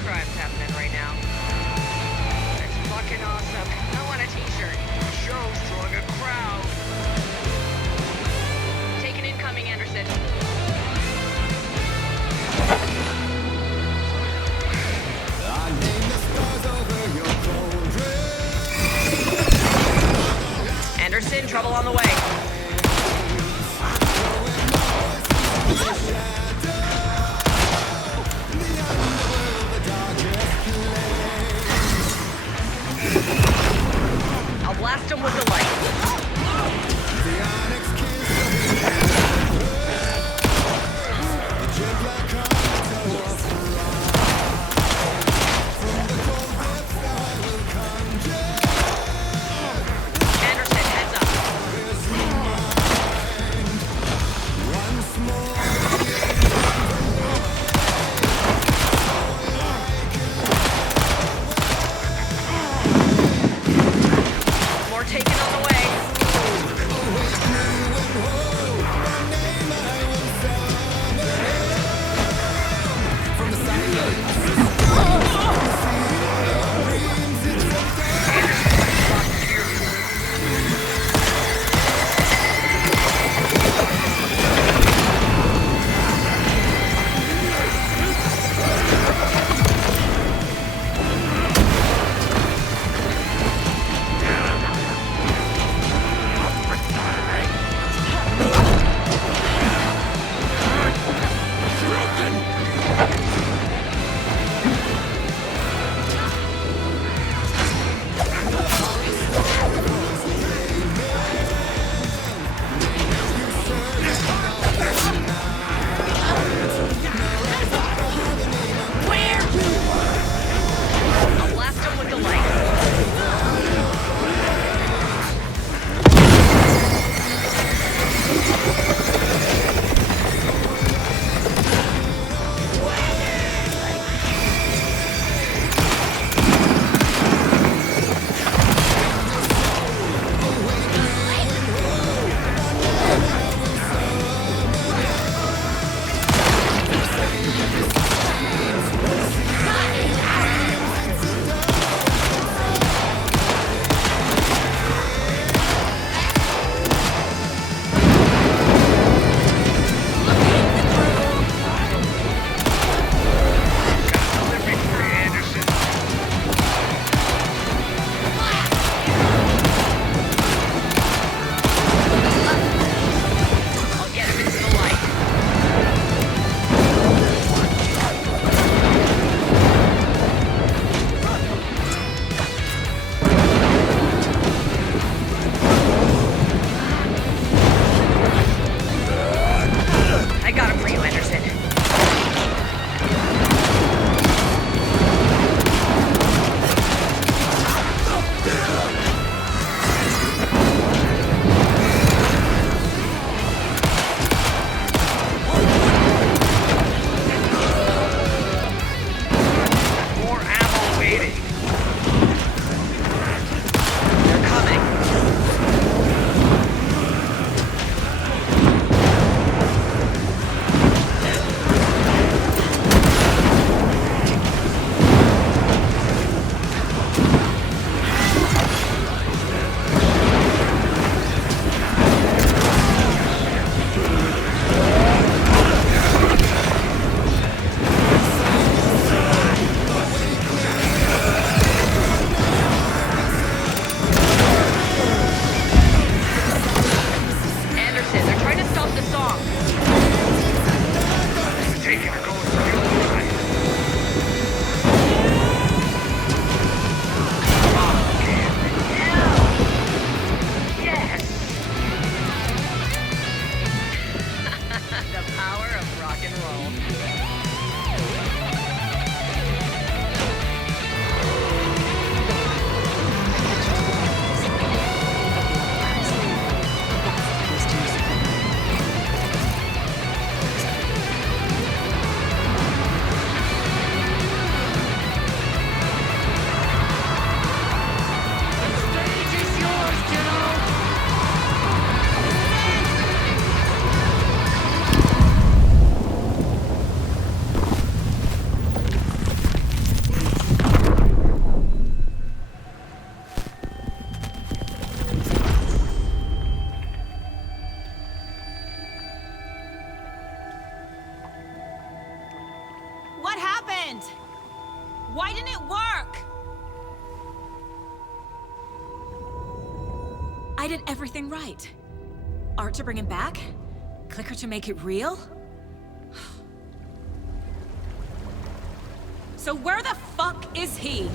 Crimes happening right now. It's fucking awesome. I want a t-shirt. The show's drawing a crowd. Take an incoming, Anderson. Anderson, trouble on the way. I'll blast him with the light. Anderson, heads up. More taken on the way. Why didn't it work? I did everything right. Art to bring him back? Clicker to make it real? So where the fuck is he?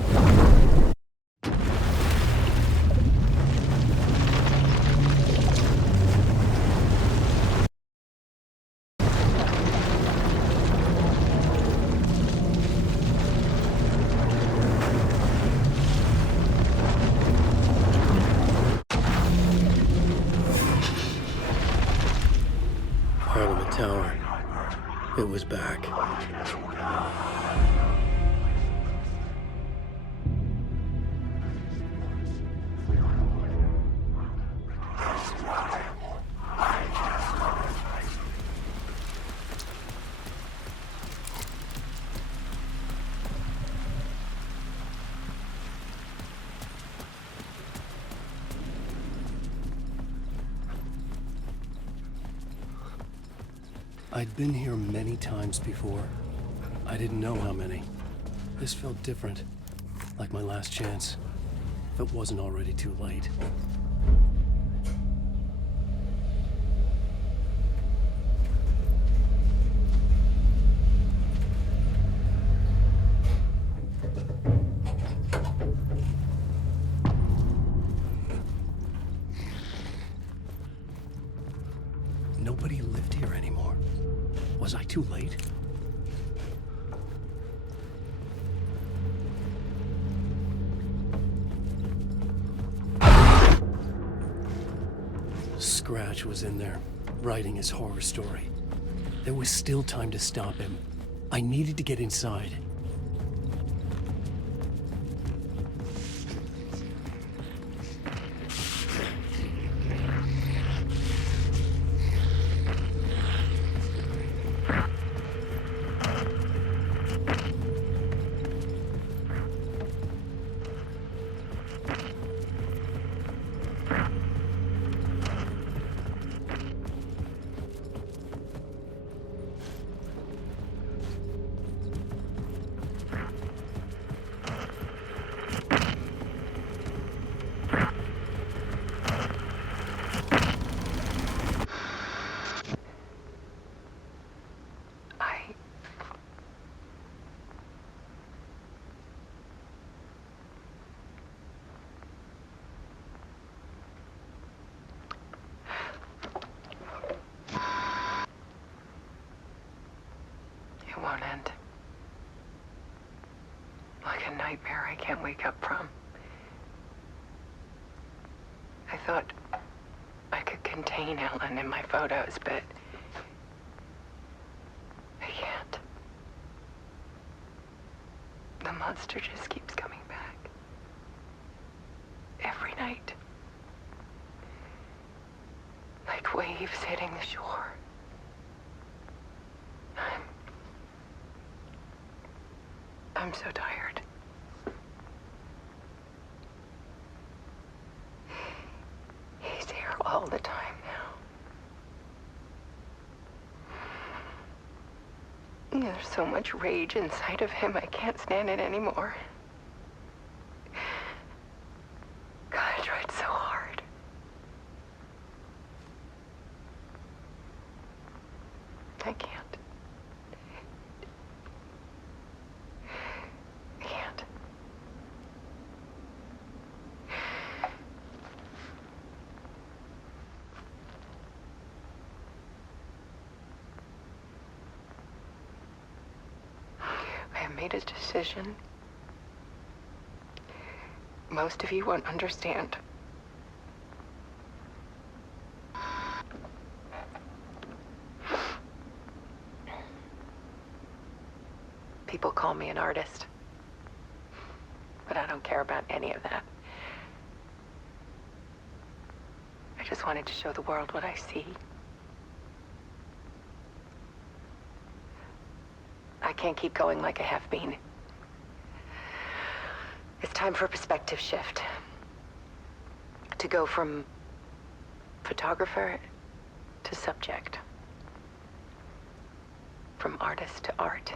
Parliament Tower. It was back. I'd been here many times before. I didn't know how many. This felt different, like my last chance, if it wasn't already too late. Nobody lived here anymore. Was I too late? Scratch was in there, writing his horror story. There was still time to stop him. I needed to get inside. It won't end. Like a nightmare I can't wake up from. I thought I could contain Ellen in my photos, but I can't. The monster just keeps coming back. Every night. Like waves hitting the shore. I'm so tired. He's here all the time now. There's so much rage inside of him, I can't stand it anymore. God, I tried so hard. I can't. I made a decision. Most of you won't understand. People call me an artist, but I don't care about any of that. I just wanted to show the world what I see. I can't keep going like I have been. It's time for a perspective shift. To go from photographer to subject. From artist to art.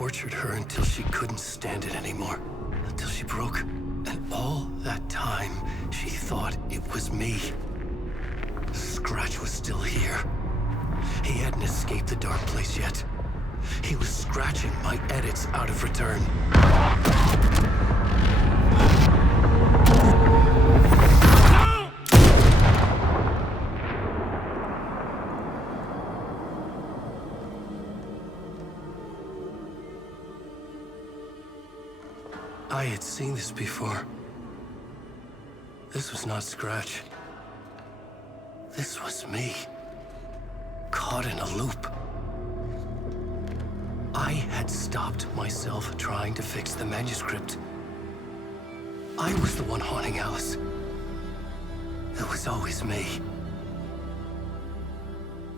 tortured her until she couldn't stand it anymore. Until she broke. And all that time, she thought it was me. Scratch was still here. He hadn't escaped the dark place yet. He was scratching my edits out of return. I had seen this before. This was not Scratch. This was me. Caught in a loop. I had stopped myself trying to fix the manuscript. I was the one haunting Alice. It was always me.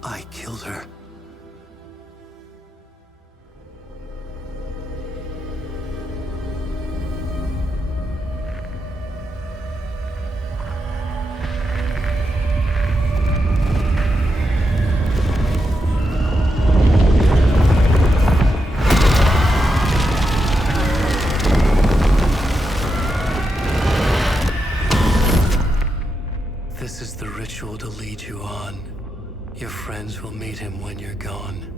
I killed her. This is the ritual to lead you on. Your friends will meet him when you're gone.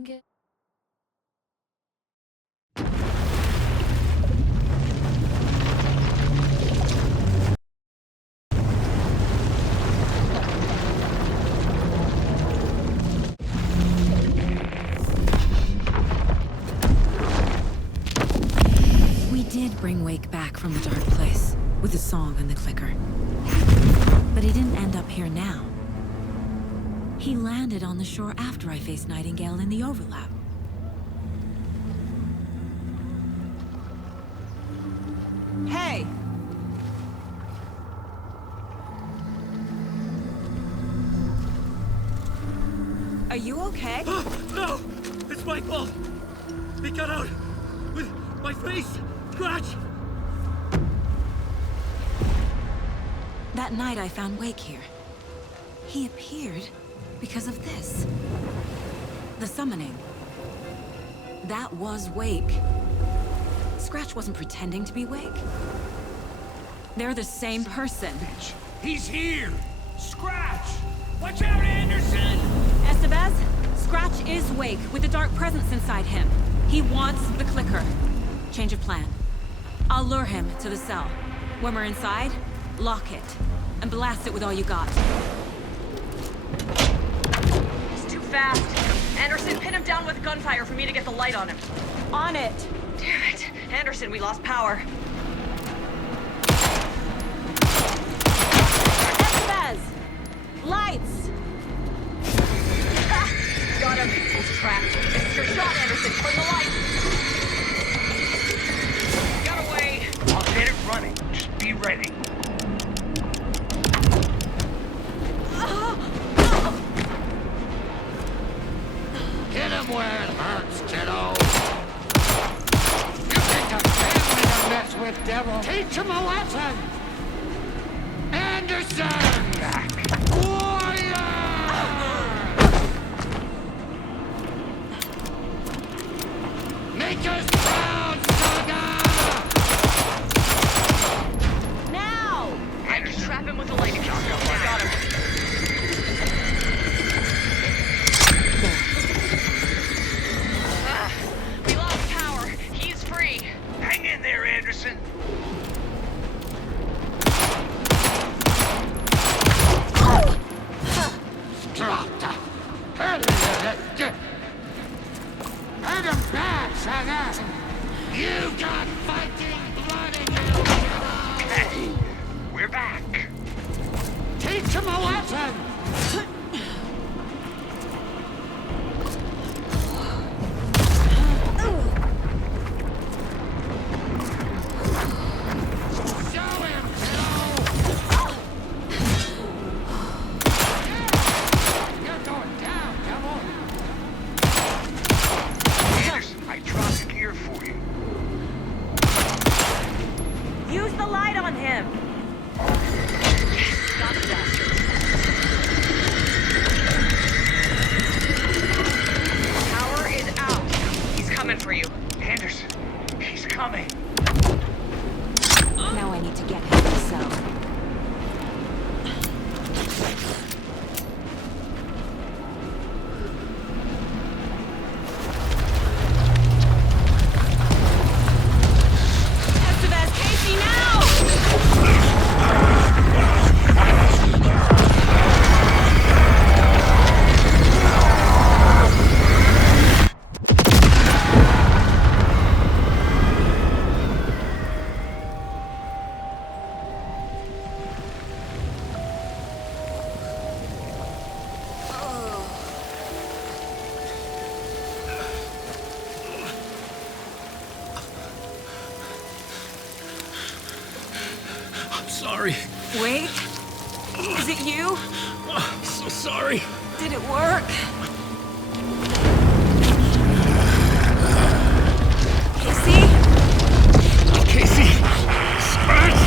Okay. Bring Wake back from the dark place with the song and the clicker. But he didn't end up here now. He landed on the shore after I faced Nightingale in the overlap. Hey! Are you okay? No! It's my fault! He got out with my face! Scratch! That night I found Wake here. He appeared because of this. The summoning. That was Wake. Scratch wasn't pretending to be Wake. They're the same person. He's here! Scratch! Watch out, Anderson! Estevez, Scratch is Wake with the dark presence inside him. He wants the clicker. Change of plan. I'll lure him to the cell. When we're inside, lock it, and blast it with all you got. He's too fast. Anderson, pin him down with gunfire for me to get the light on him. On it! Damn it. Anderson, we lost power. Estevez! Lights! Ha! Got him. He's trapped. This is your shot, Anderson. Turn the lights. I'll get it running. Just be ready. Hit him where it hurts, kiddo. You think a family to mess with, devil? Teach him a lesson. Anderson! Warrior! Make us proud, Saga! I can trap him with the light. I got him. We lost power. He's free. Hang in there, Anderson. Hurt him bad, Saga! You got fighting blood in you! Hey, we're back. Teach him a lesson! Show him, kiddo! You're going down, devil! Anderson, I dropped gear for you. on him! Stop the bastard. Power is out. He's coming for you. Anderson, he's coming. Now I need to get him to the cell. Sorry. Wait. Is it you? I'm so sorry. Did it work? Casey? Casey! Scratch!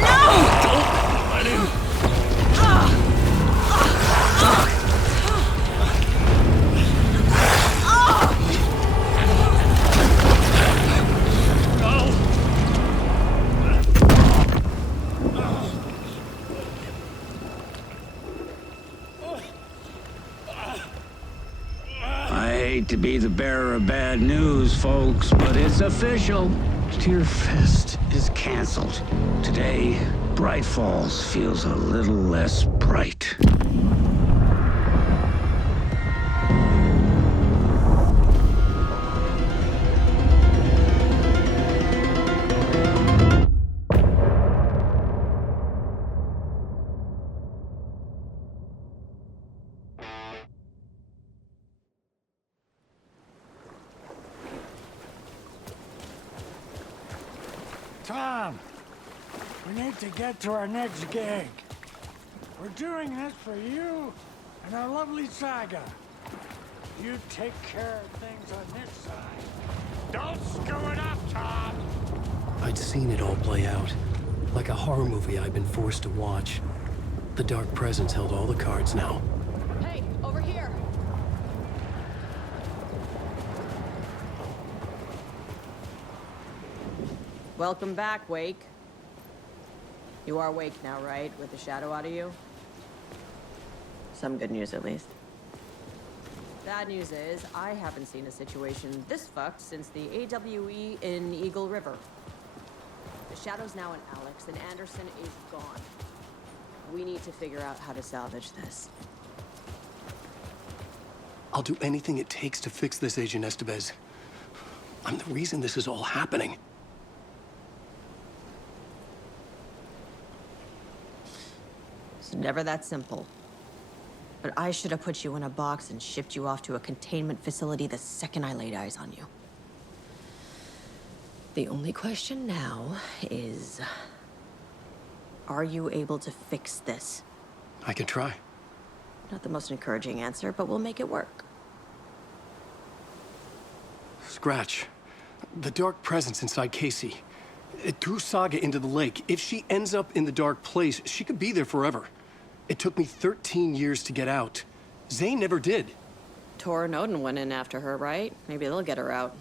No! Don't let him. To be the bearer of bad news, folks, but it's official. Tear Fest is canceled. Today, Bright Falls feels a little less bright. Tom, we need to get to our next gig. We're doing this for you and our lovely saga. You take care of things on this side. Don't screw it up, Tom! I'd seen it all play out. Like a horror movie I'd been forced to watch. The Dark Presence held all the cards now. Hey, over here! Welcome back, Wake. You are Wake now, right? With the shadow out of you? Some good news, at least. Bad news is, I haven't seen a situation this fucked since the AWE in Eagle River. The shadow's now in Alex, and Anderson is gone. We need to figure out how to salvage this. I'll do anything it takes to fix this, Agent Estevez. I'm the reason this is all happening. It's never that simple. But I should have put you in a box and shipped you off to a containment facility the second I laid eyes on you. The only question now is... are you able to fix this? I can try. Not the most encouraging answer, but we'll make it work. Scratch. The Dark Presence inside Casey. It threw Saga into the lake. If she ends up in the dark place, she could be there forever. It took me 13 years to get out. Zane never did. Tor and Odin went in after her, right? Maybe they'll get her out.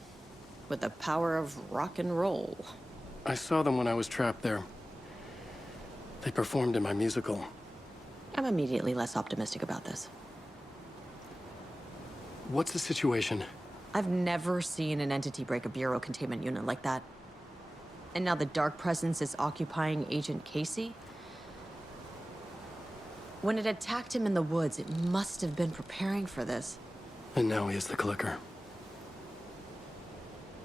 With the power of rock and roll. I saw them when I was trapped there. They performed in my musical. I'm immediately less optimistic about this. What's the situation? I've never seen an entity break a bureau containment unit like that. And now the Dark Presence is occupying Agent Casey? When it attacked him in the woods, it must have been preparing for this. And now he has the clicker.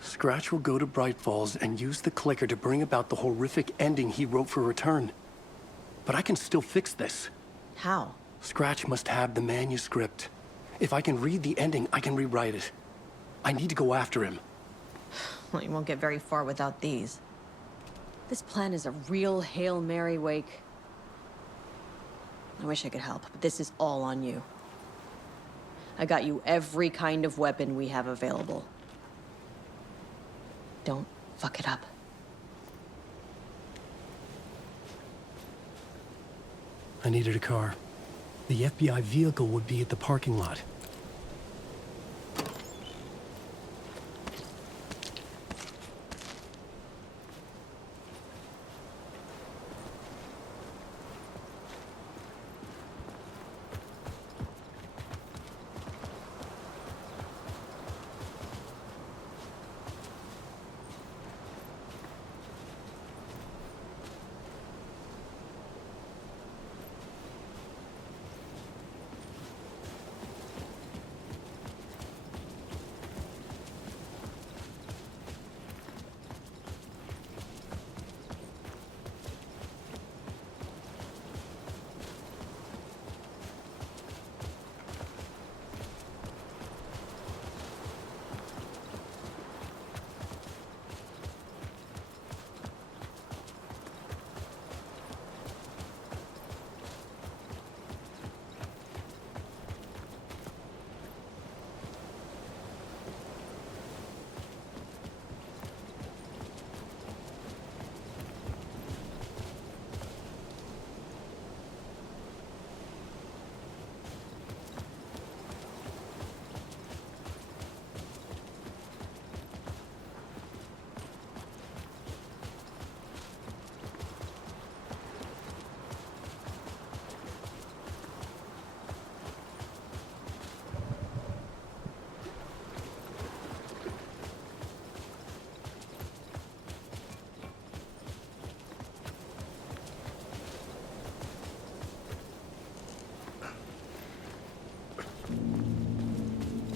Scratch will go to Bright Falls and use the clicker to bring about the horrific ending he wrote for Return. But I can still fix this. How? Scratch must have the manuscript. If I can read the ending, I can rewrite it. I need to go after him. Well, you won't get very far without these. This plan is a real Hail Mary, Wake. I wish I could help, but this is all on you. I got you every kind of weapon we have available. Don't fuck it up. I needed a car. The FBI vehicle would be at the parking lot.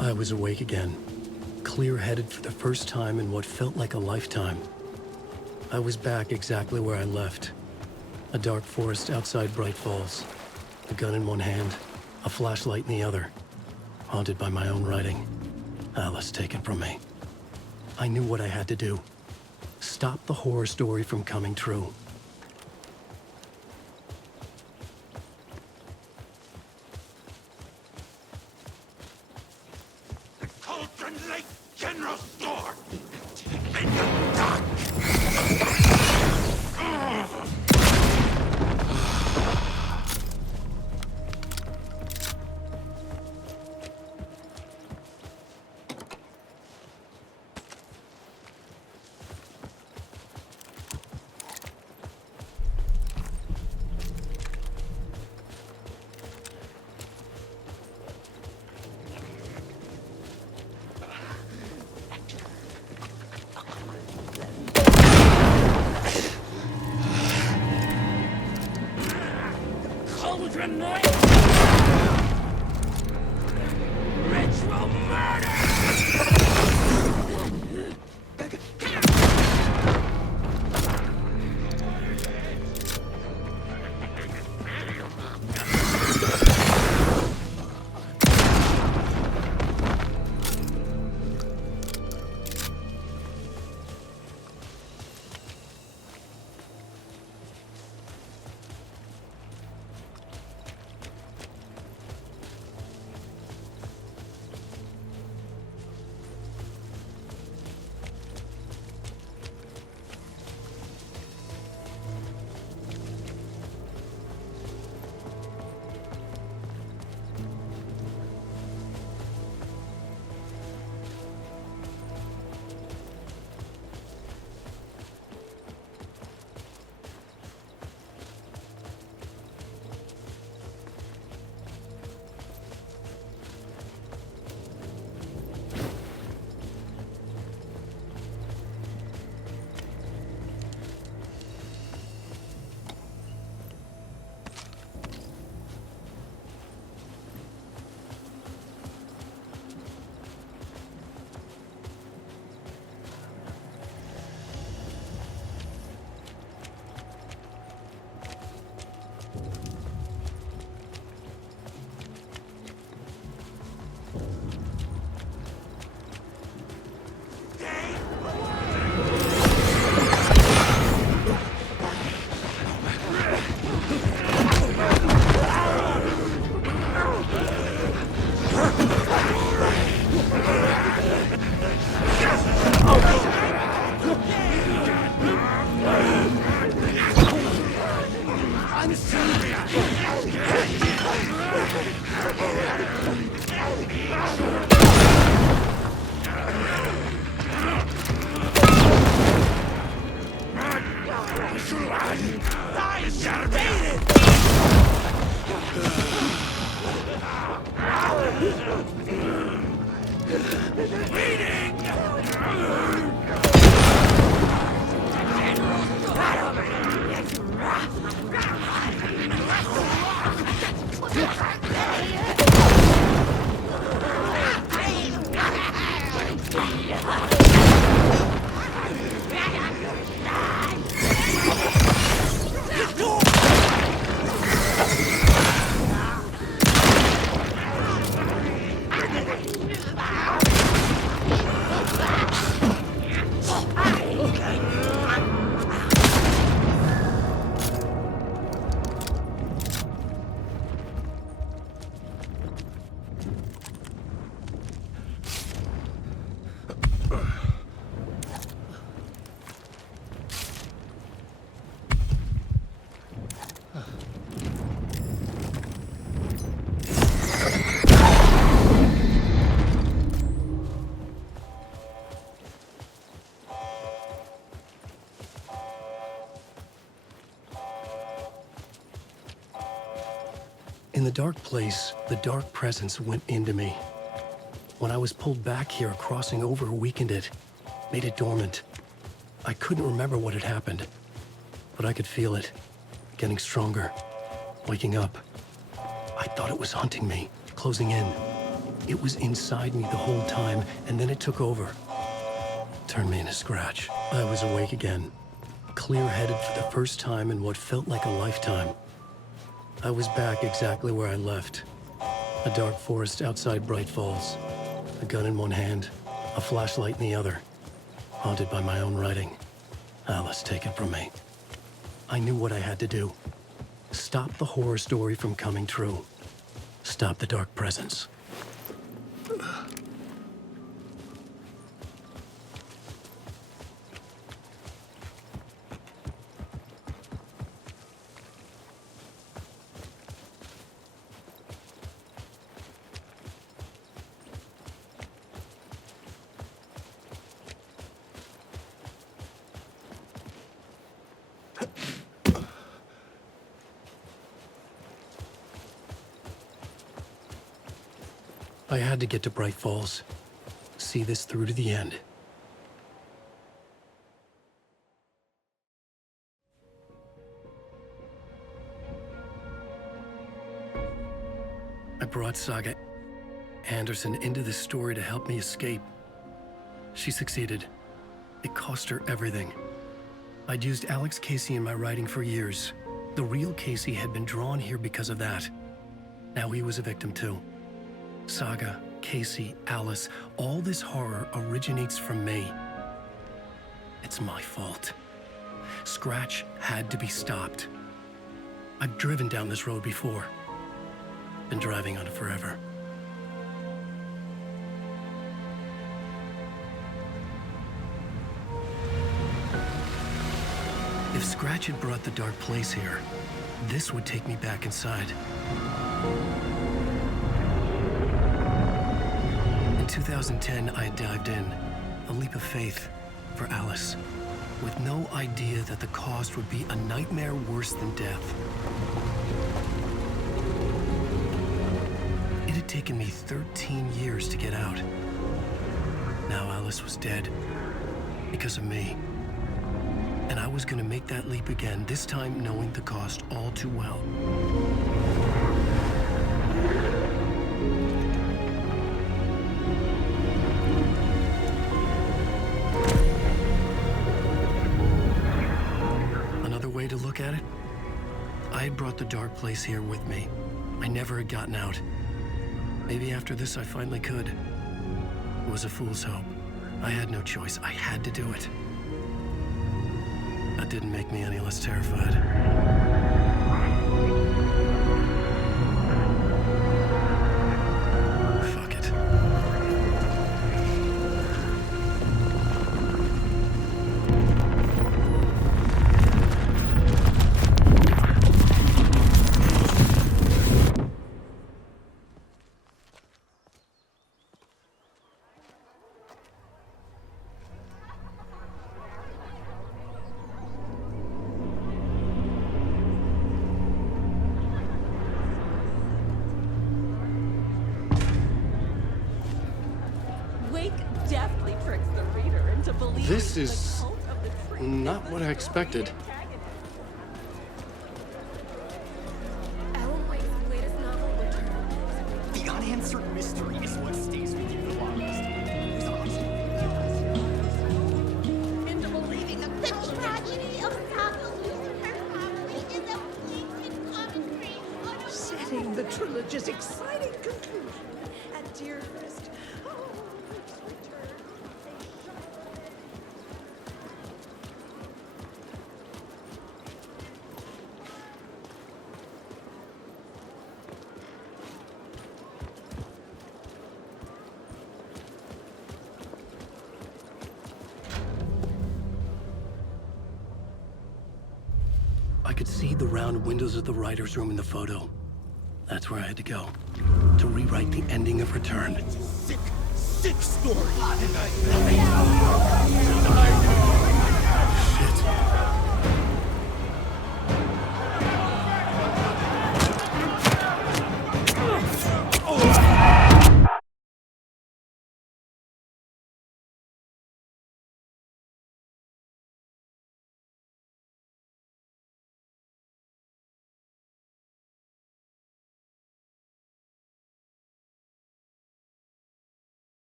I was awake again, clear-headed for the first time in what felt like a lifetime. I was back exactly where I left. A dark forest outside Bright Falls. A gun in one hand, a flashlight in the other. Haunted by my own writing. Alice taken from me. I knew what I had to do. Stop the horror story from coming true. Cauldron Lake General Store! In the dark! Cauldron Lake! Ritual murder! In the dark place, the dark presence went into me. When I was pulled back here, crossing over weakened it, made it dormant. I couldn't remember what had happened, but I could feel it, getting stronger, waking up. I thought it was hunting me, closing in. It was inside me the whole time, and then it took over. Turned me into Scratch. I was awake again, clear-headed for the first time in what felt like a lifetime. I was back exactly where I left. A dark forest outside Bright Falls. A gun in one hand, a flashlight in the other. Haunted by my own writing. Alice taken from me. I knew what I had to do. Stop the horror story from coming true. Stop the dark presence. I had to get to Bright Falls. See this through to the end. I brought Saga Anderson into this story to help me escape. She succeeded. It cost her everything. I'd used Alex Casey in my writing for years. The real Casey had been drawn here because of that. Now he was a victim too. Saga, Casey, Alice, all this horror originates from me. It's my fault. Scratch had to be stopped. I've driven down this road before. Been driving on it forever. If Scratch had brought the dark place here, this would take me back inside. In 2010, I had dived in, a leap of faith for Alice, with no idea that the cost would be a nightmare worse than death. It had taken me 13 years to get out. Now Alice was dead, because of me. And I was gonna make that leap again, this time knowing the cost all too well. Another way to look at it, I had brought the dark place here with me. I never had gotten out. Maybe after this I finally could. It was a fool's hope. I had no choice. I had to do it. That didn't make me any less terrified. Fuck it. This is not what I expected. Alan Wake's latest novel returned. The unanswered mystery is what stays with you the longest. Into believing that the tragedy of Saga losing her family is a fleeting commentary on setting the trilogy's exciting conclusion at Deerfest. I could see the round windows of the writer's room in the photo. That's where I had to go, to rewrite the ending of Return. Sick story.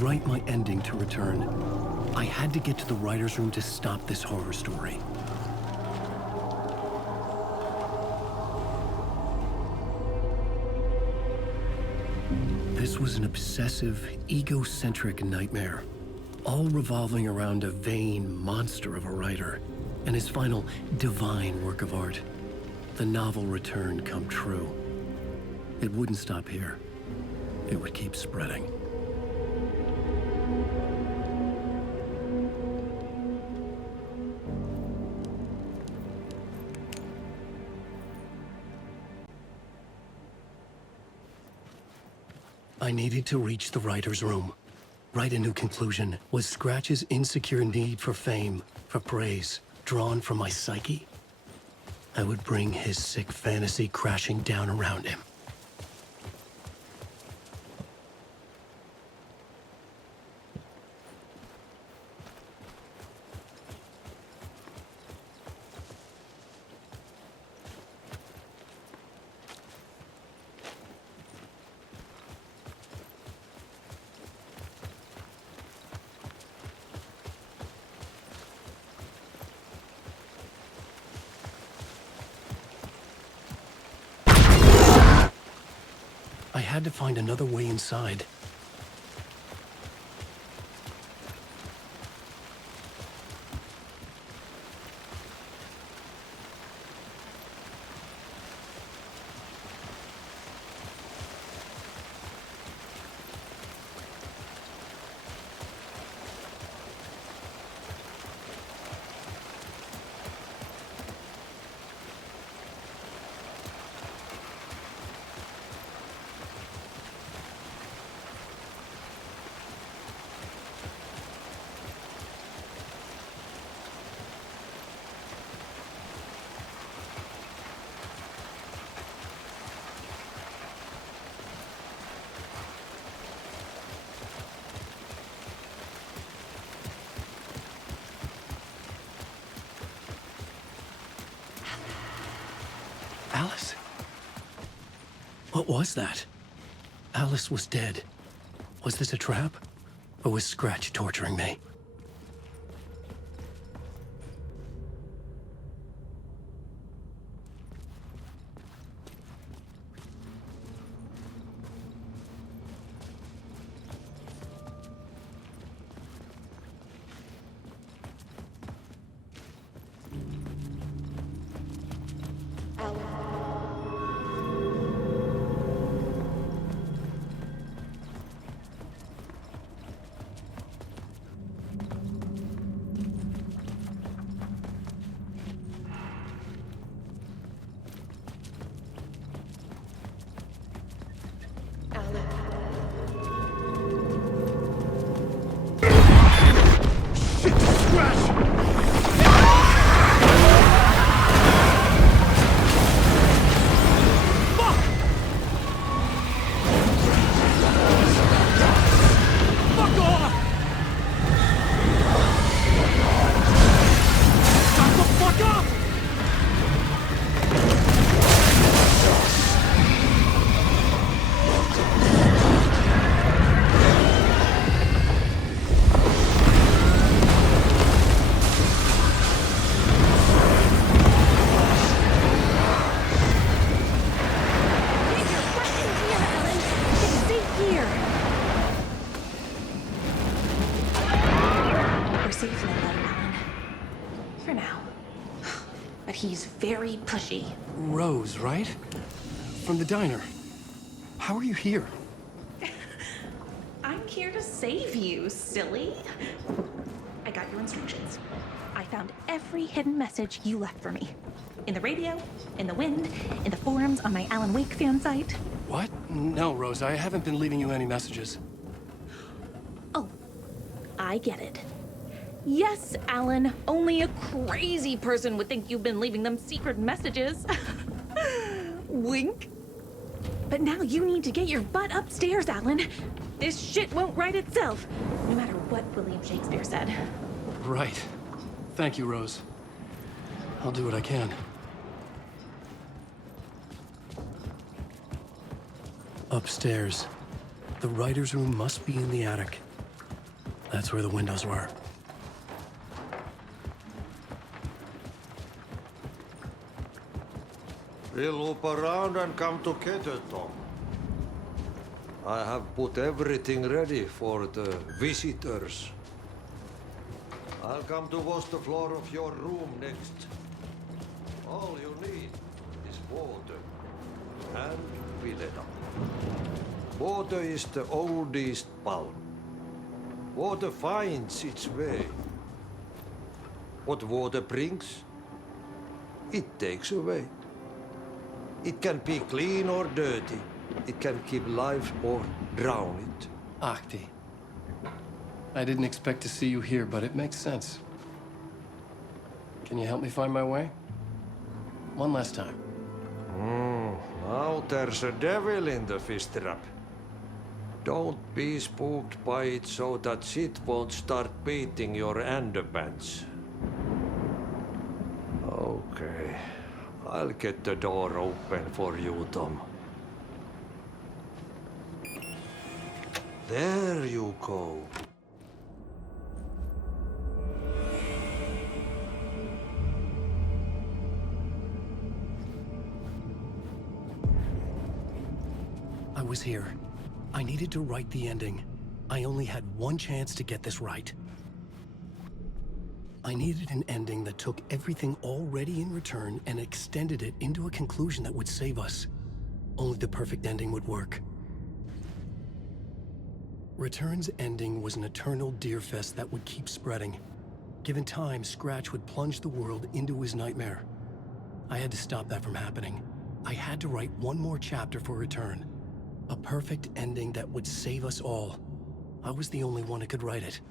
write my ending to Return, I had to get to the writer's room to stop this horror story. This was an obsessive, egocentric nightmare, all revolving around a vain monster of a writer and his final divine work of art, the novel Return come true. It wouldn't stop here. It would keep spreading. I needed to reach the writer's room. Write a new conclusion. Was Scratch's insecure need for fame, for praise, drawn from my psyche? I would bring his sick fantasy crashing down around him. I had to find another way inside. Alice? What was that? Alice was dead. Was this a trap? Or was Scratch torturing me? for now. But he's very pushy. Rose, right? From the diner. How are you here? I'm here to save you, silly. I got your instructions. I found every hidden message you left for me. In the radio, in the wind, in the forums on my Alan Wake fan site. What? No, Rose, I haven't been leaving you any messages. Oh, I get it. Yes, Alan, only a crazy person would think you've been leaving them secret messages. Wink. But now you need to get your butt upstairs, Alan. This shit won't right itself, no matter what William Shakespeare said. Right. Thank you, Rose. I'll do what I can. Upstairs. The writer's room must be in the attic. That's where the windows were. We'll loop around and come together, Tom. I have put everything ready for the visitors. I'll come to wash the floor of your room next. All you need is water and Vileda. Water is the oldest pulp. Water finds its way. What water brings, it takes away. It can be clean or dirty. It can keep life or drown it. Ahti. I didn't expect to see you here, but it makes sense. Can you help me find my way? One last time. Now there's a devil in the fish trap. Don't be spooked by it so that shit won't start beating your underpants. Okay. I'll get the door open for you, Tom. There you go. I was here. I needed to write the ending. I only had one chance to get this right. I needed an ending that took everything already in return and extended it into a conclusion that would save us. Only the perfect ending would work. Return's ending was an eternal deerfest that would keep spreading. Given time, Scratch would plunge the world into his nightmare. I had to stop that from happening. I had to write one more chapter for Return. A perfect ending that would save us all. I was the only one who could write it.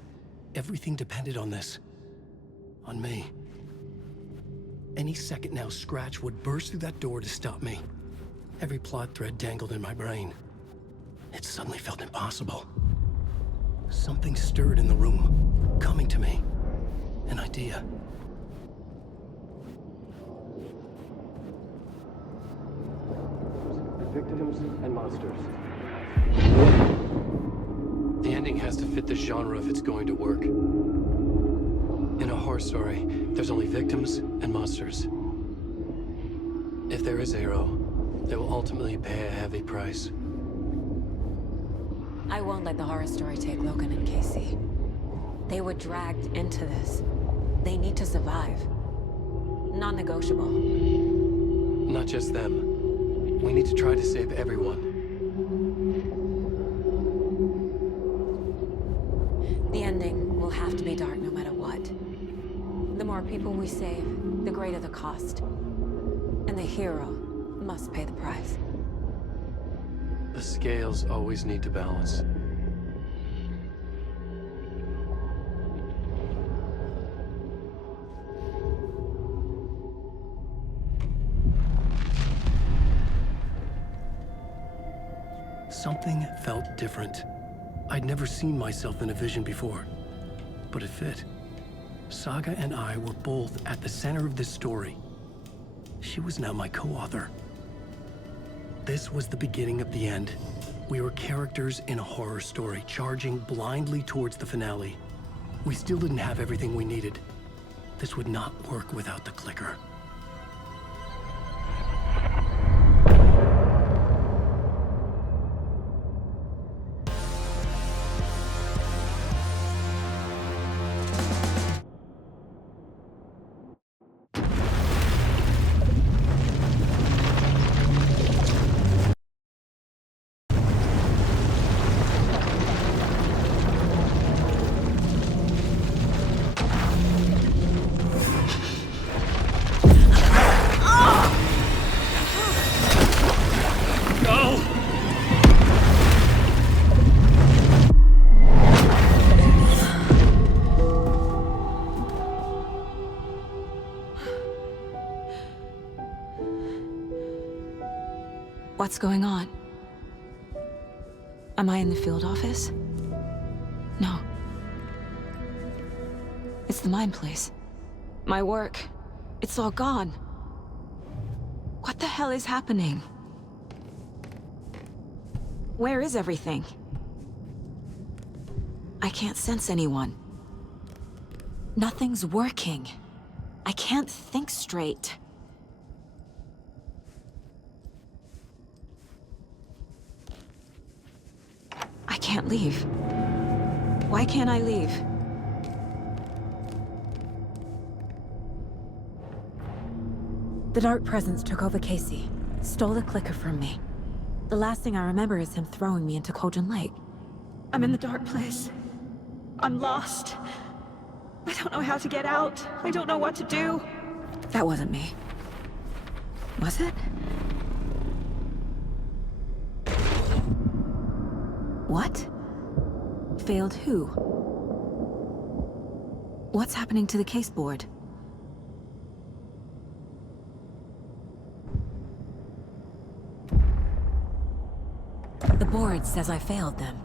Everything depended on this. On me. Any second now, Scratch would burst through that door to stop me. Every plot thread dangled in my brain. It suddenly felt impossible. Something stirred in the room, coming to me. An idea. Victims and monsters. The ending has to fit the genre if it's going to work. In a horror story, there's only victims and monsters. If there is a hero, they will ultimately pay a heavy price. I won't let the horror story take Logan and Casey. They were dragged into this. They need to survive. Non-negotiable. Not just them. We need to try to save everyone. The ending will have to be dark no matter what. The more people we save, the greater the cost. And the hero must pay the price. The scales always need to balance. Something felt different. I'd never seen myself in a vision before, but it fit. Saga and I were both at the center of this story. She was now my co-author. This was the beginning of the end. We were characters in a horror story, charging blindly towards the finale. We still didn't have everything we needed. This would not work without the clicker. What's going on? Am I in the field office? No. It's the mine place. My work. It's all gone. What the hell is happening? Where is everything? I can't sense anyone. Nothing's working. I can't think straight. I can't leave. Why can't I leave? The dark presence took over Casey, stole the clicker from me. The last thing I remember is him throwing me into Cauldron Lake. I'm in the dark place. I'm lost. I don't know how to get out. I don't know what to do. That wasn't me. Was it? What? Failed who? What's happening to the case board? The board says I failed them.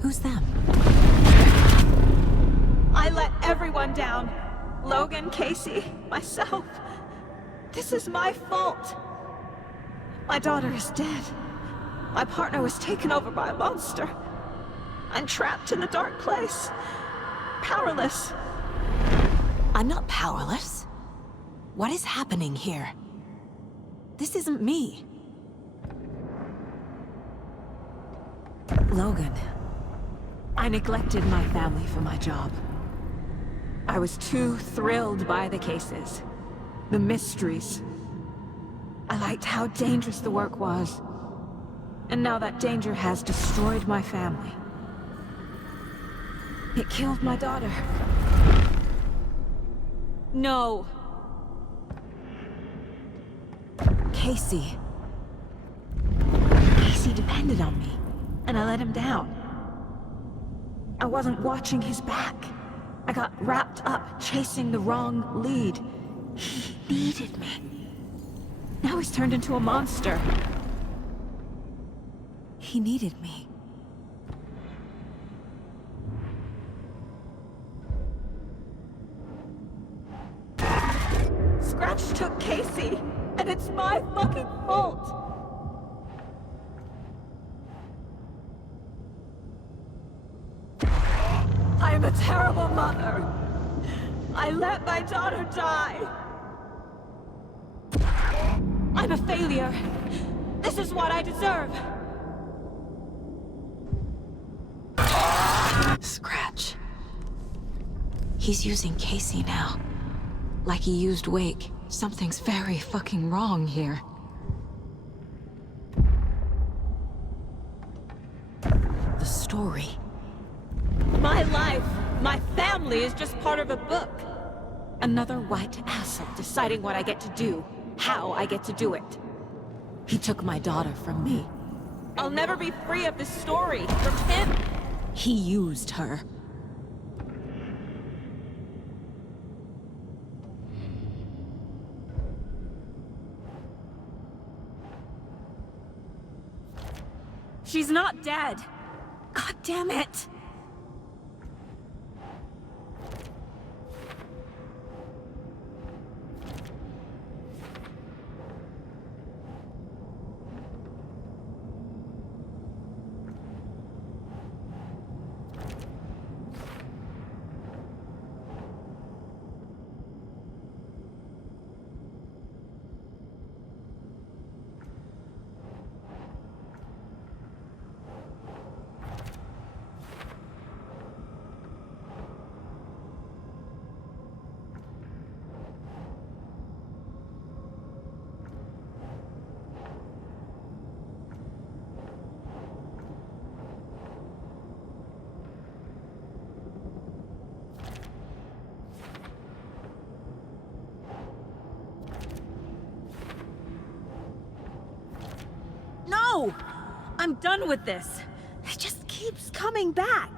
Who's them? I let everyone down. Logan, Casey, myself. This is my fault. My daughter is dead. My partner was taken over by a monster. I'm trapped in the dark place. Powerless. I'm not powerless. What is happening here? This isn't me. Logan. I neglected my family for my job. I was too thrilled by the cases. The mysteries. I liked how dangerous the work was. And now that danger has destroyed my family. It killed my daughter. No. Casey. Casey depended on me, and I let him down. I wasn't watching his back. I got wrapped up chasing the wrong lead. He needed me. Now he's turned into a monster. He needed me. Scratch took Casey, and it's my fucking fault. I'm a terrible mother. I let my daughter die. I'm a failure. This is what I deserve. Scratch. He's using Casey now. Like he used Wake. Something's very fucking wrong here. The story. My life, my family is just part of a book. Another white asshole deciding what I get to do, how I get to do it. He took my daughter from me. I'll never be free of this story from him. He used her. She's not dead. God damn it. No! I'm done with this. It just keeps coming back.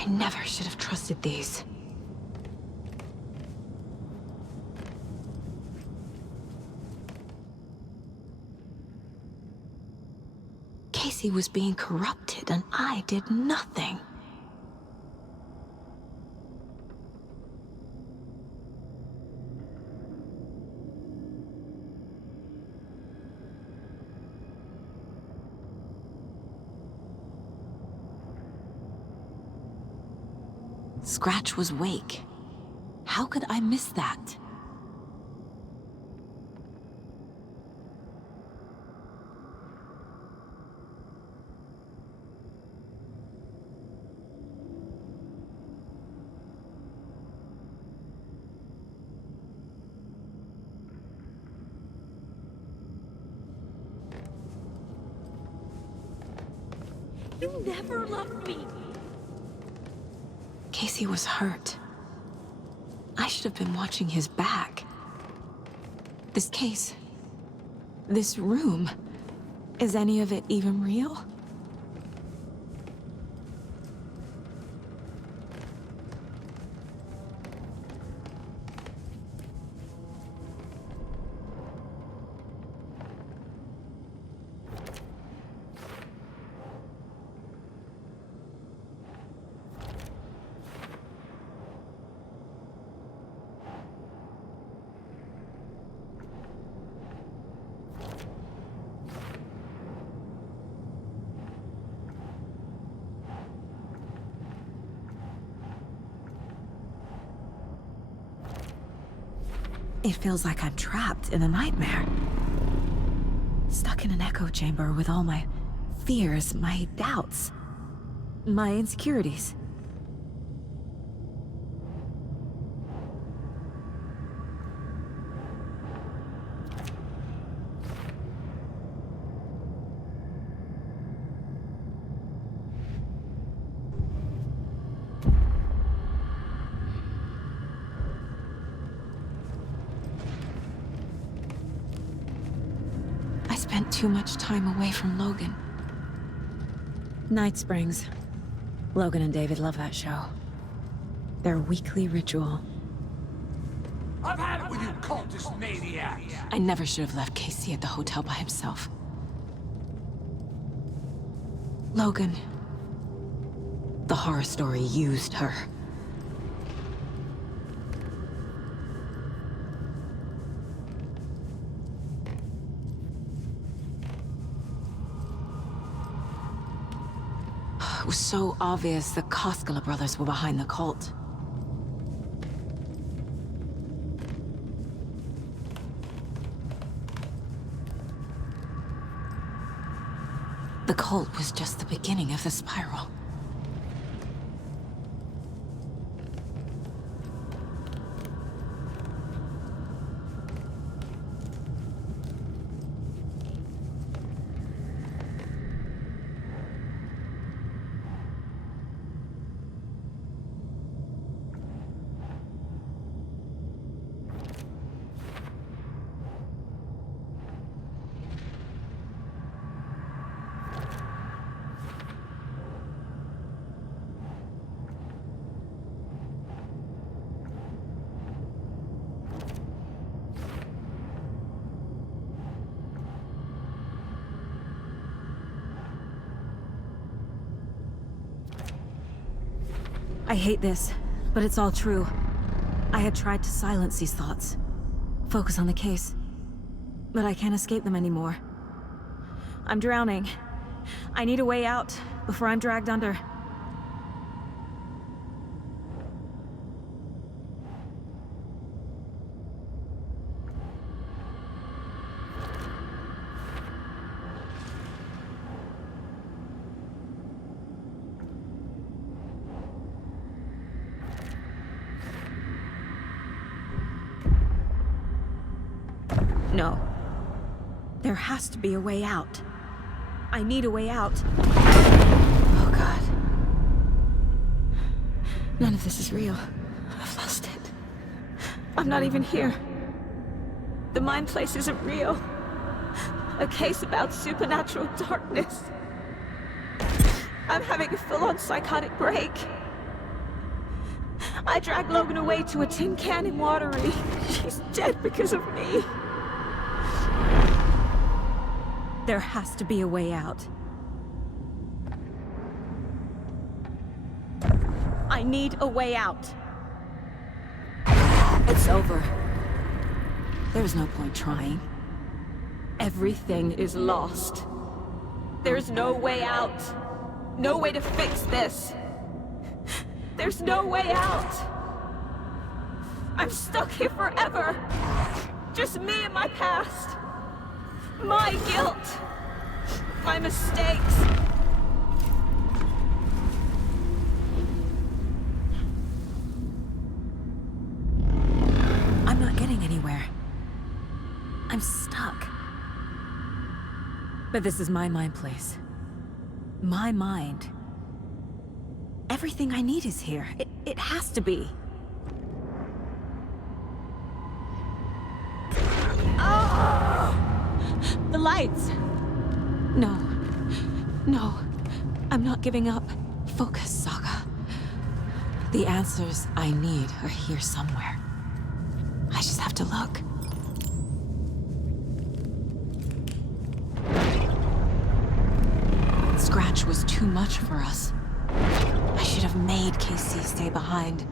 I never should have trusted these. Casey was being corrupted, and I did nothing. Scratch was Wake. How could I miss that? You never loved me. Casey was hurt. I should have been watching his back. This case, this room, is any of it even real? It feels like I'm trapped in a nightmare. Stuck in an echo chamber with all my fears, my doubts, my insecurities. Spent too much time away from Logan. Night Springs. Logan and David love that show. Their weekly ritual. I've had it with you cultist maniacs! I never should have left Casey at the hotel by himself. Logan. The horror story used her. It was so obvious the Koskela brothers were behind the cult. The cult was just the beginning of the spiral. I hate this, but it's all true. I had tried to silence these thoughts, focus on the case, but I can't escape them anymore. I'm drowning. I need a way out before I'm dragged under. No. There has to be a way out. I need a way out. Oh, God. None of this is real. I've lost it. I'm not even here. The mind place isn't real. A case about supernatural darkness. I'm having a full-on psychotic break. I dragged Logan away to a tin can in Watery. She's dead because of me. There has to be a way out. I need a way out. It's over. There's no point trying. Everything is lost. There's no way out. No way to fix this. There's no way out. I'm stuck here forever. Just me and my past. My guilt. My mistakes. I'm not getting anywhere. I'm stuck. But this is my mind place. My mind. Everything I need is here. It has to be. Oh! The lights! No. No. I'm not giving up. Focus, Saga. The answers I need are here somewhere. I just have to look. Scratch was too much for us. I should have made Casey stay behind.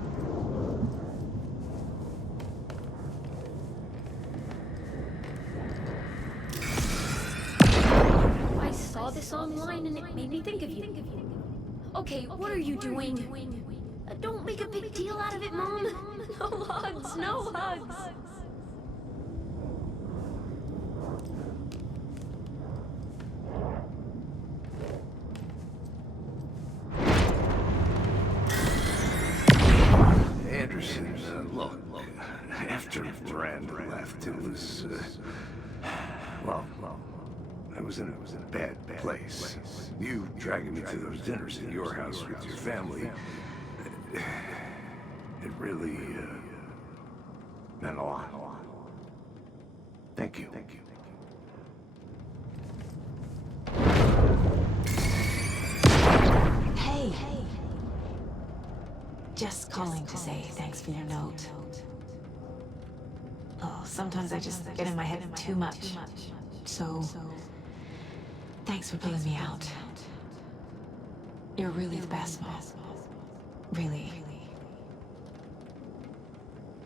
I saw this online and it made me think of you. Okay, what are you doing? Don't make a big deal out of it, Mom. No hugs, no hugs. Anderson, look, after Miranda left, it was, well, I was in a bad place. You dragging me to those dinners at your house with your family, it really, meant a lot. Thank you. Hey. Just calling to say thanks for your note. Oh, sometimes I just get in my head too much. So, thanks for pulling me out. You're really the best, Mom. Really.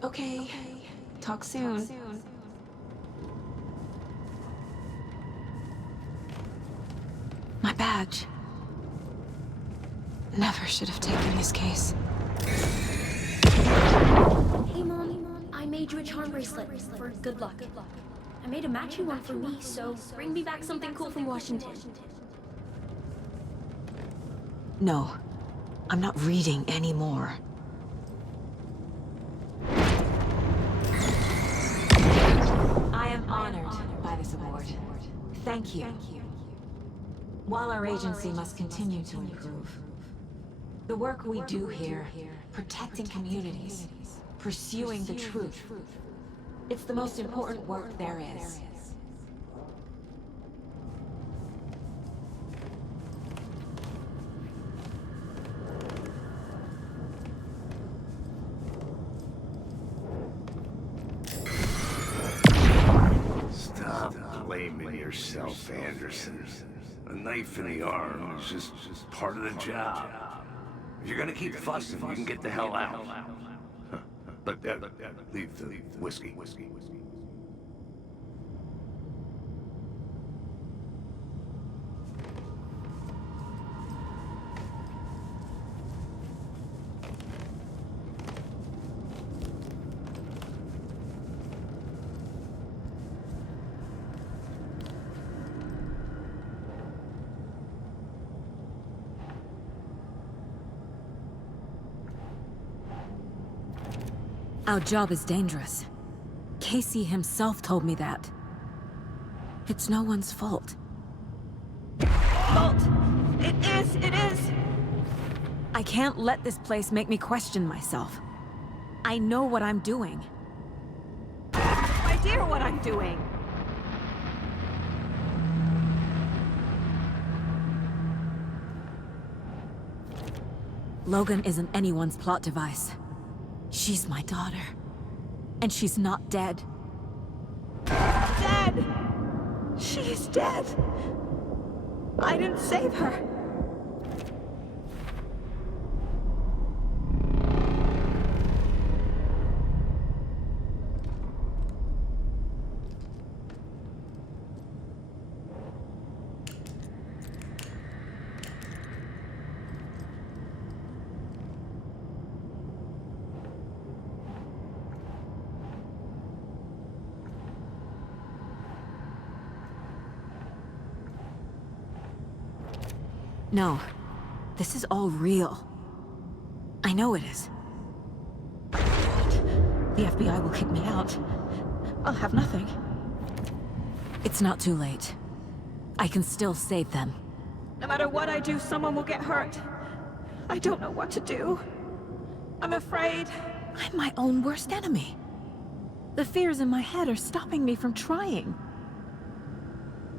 Okay. Talk soon. My badge. Never should have taken this case. Hey, Mom. I made you a charm bracelet for good luck. I made a matching one for me, so bring me back something cool from Washington. No. I'm not reading anymore. I am honored by this award. Thank you. While our agency must continue to improve, the work we do here, protecting communities, pursuing the truth, it's the most important work there is. Stop blaming yourself, Anderson. A knife in the arm is just part of the job. If you're gonna keep fussing, you can get the hell out. But leave the whiskey. Our job is dangerous. Casey himself told me that. It's no one's fault. Fault! It is! I can't let this place make me question myself. I know what I'm doing. I have no idea what I'm doing! Logan isn't anyone's plot device. She's my daughter. And she's not dead. Dead! She's dead! I didn't save her. No, this is all real. I know it is. The FBI will kick me out. I'll have nothing. It's not too late. I can still save them. No matter what I do, someone will get hurt. I don't know what to do. I'm afraid. I'm my own worst enemy. The fears in my head are stopping me from trying.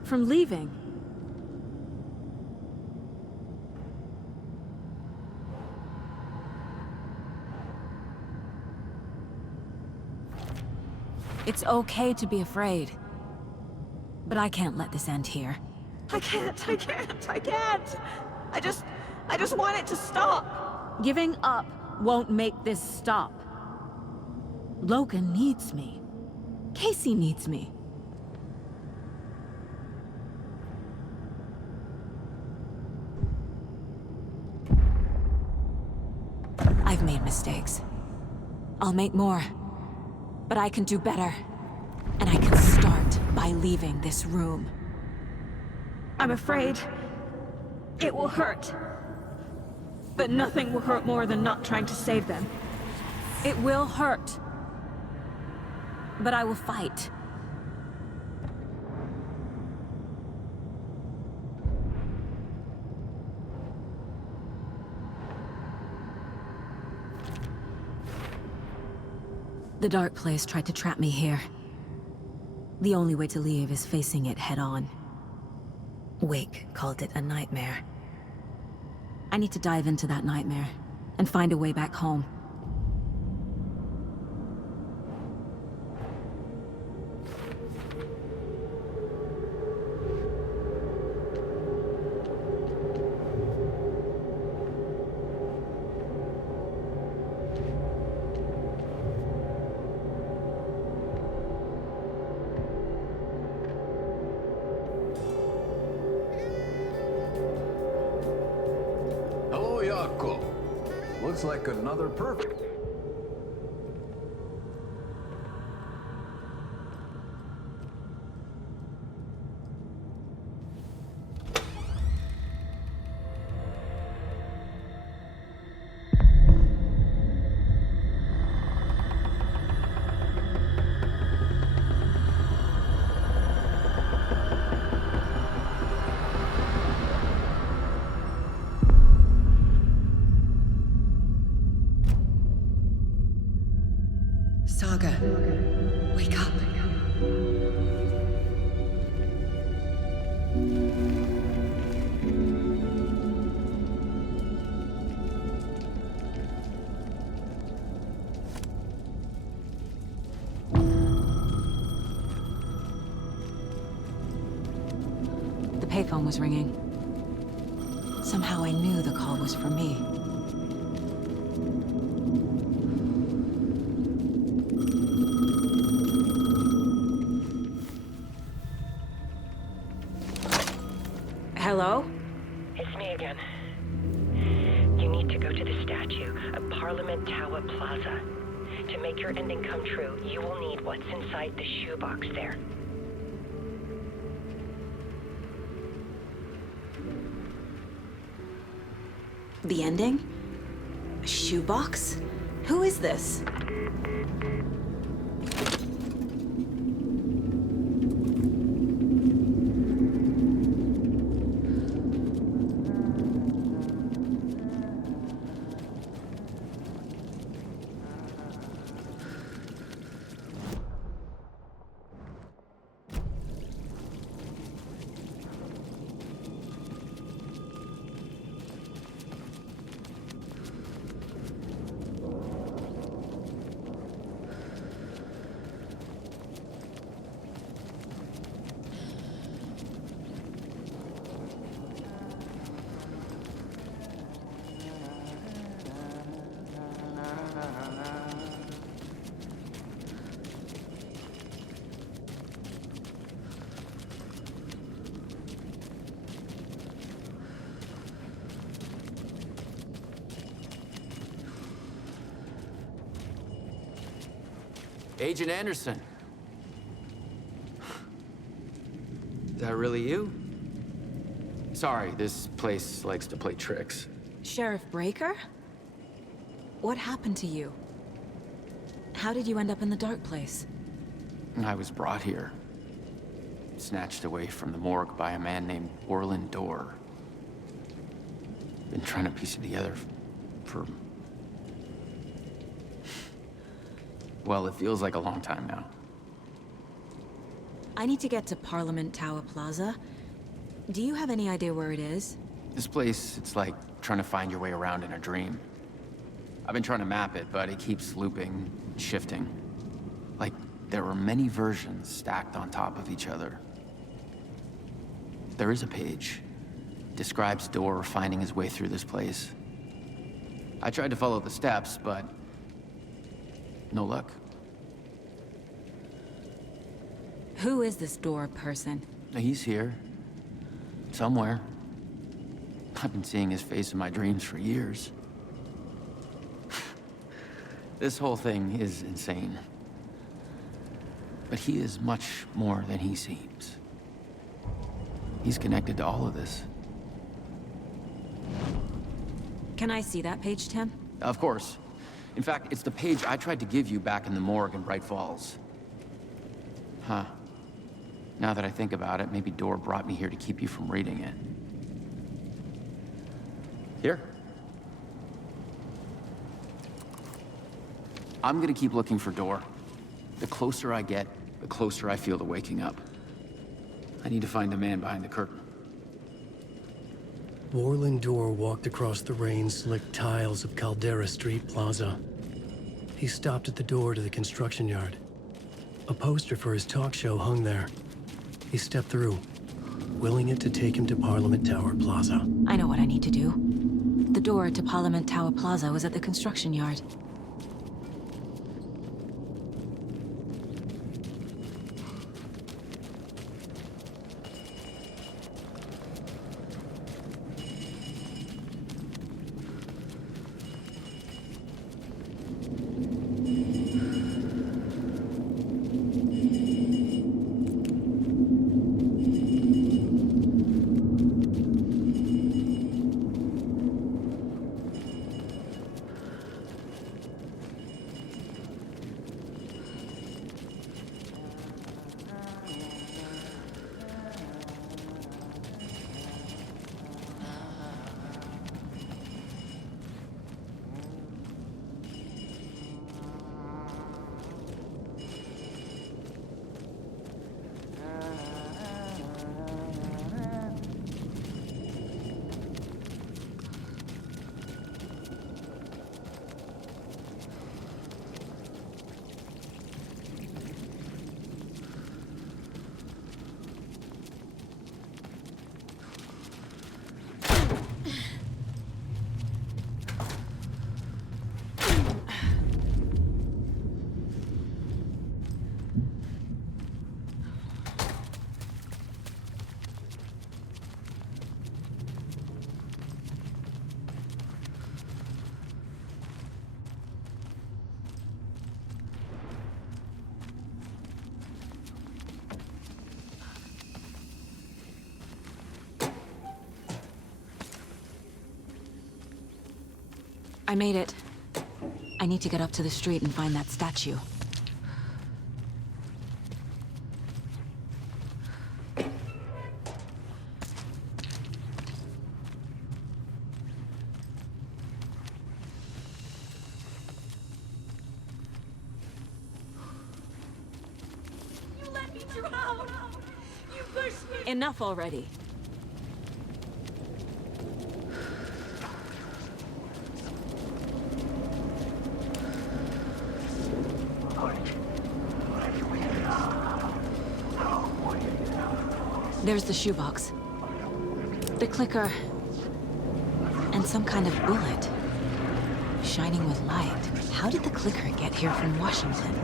From leaving. It's okay to be afraid. But I can't let this end here. I can't. I just want it to stop. Giving up won't make this stop. Logan needs me. Casey needs me. I've made mistakes. I'll make more. But I can do better. And I can start by leaving this room. I'm afraid it will hurt. But nothing will hurt more than not trying to save them. It will hurt. But I will fight. The dark place tried to trap me here. The only way to leave is facing it head-on. Wake called it a nightmare. I need to dive into that nightmare and find a way back home. Looks like another perfect. Saga, wake up. The payphone was ringing. Somehow I knew the call was for me. Hello? It's me again. You need to go to the statue at Parliament Tower Plaza. To make your ending come true, you will need what's inside the shoebox there. The ending? A shoebox? Who is this? Agent Anderson. Is that really you? Sorry, this place likes to play tricks. Sheriff Breaker? What happened to you? How did you end up in the dark place? I was brought here. Snatched away from the morgue by a man named Orland Dorr. Been trying to piece it together for... well, it feels like a long time now. I need to get to Parliament Tower Plaza. Do you have any idea where it is? This place, it's like trying to find your way around in a dream. I've been trying to map it, but it keeps looping, shifting. Like there were many versions stacked on top of each other. There is a page. Describes Dorr finding his way through this place. I tried to follow the steps, but no luck. Who is this Dorr person? He's here. Somewhere. I've been seeing his face in my dreams for years. This whole thing is insane. But he is much more than he seems. He's connected to all of this. Can I see that page, Tim? Of course. In fact, it's the page I tried to give you back in the morgue in Bright Falls. Huh. Now that I think about it, maybe Dorr brought me here to keep you from reading it. Here. I'm gonna keep looking for Dorr. The closer I get, the closer I feel to waking up. I need to find the man behind the curtain. Orland Dorr walked across the rain-slicked tiles of Caldera Street Plaza. He stopped at the door to the construction yard. A poster for his talk show hung there. He stepped through, willing it to take him to Parliament Tower Plaza. I know what I need to do. The door to Parliament Tower Plaza was at the construction yard. I made it. I need to get up to the street and find that statue. You let me drown! You pushed me! Enough already. There's the shoebox. The clicker. And some kind of bullet. Shining with light. How did the clicker get here from Washington?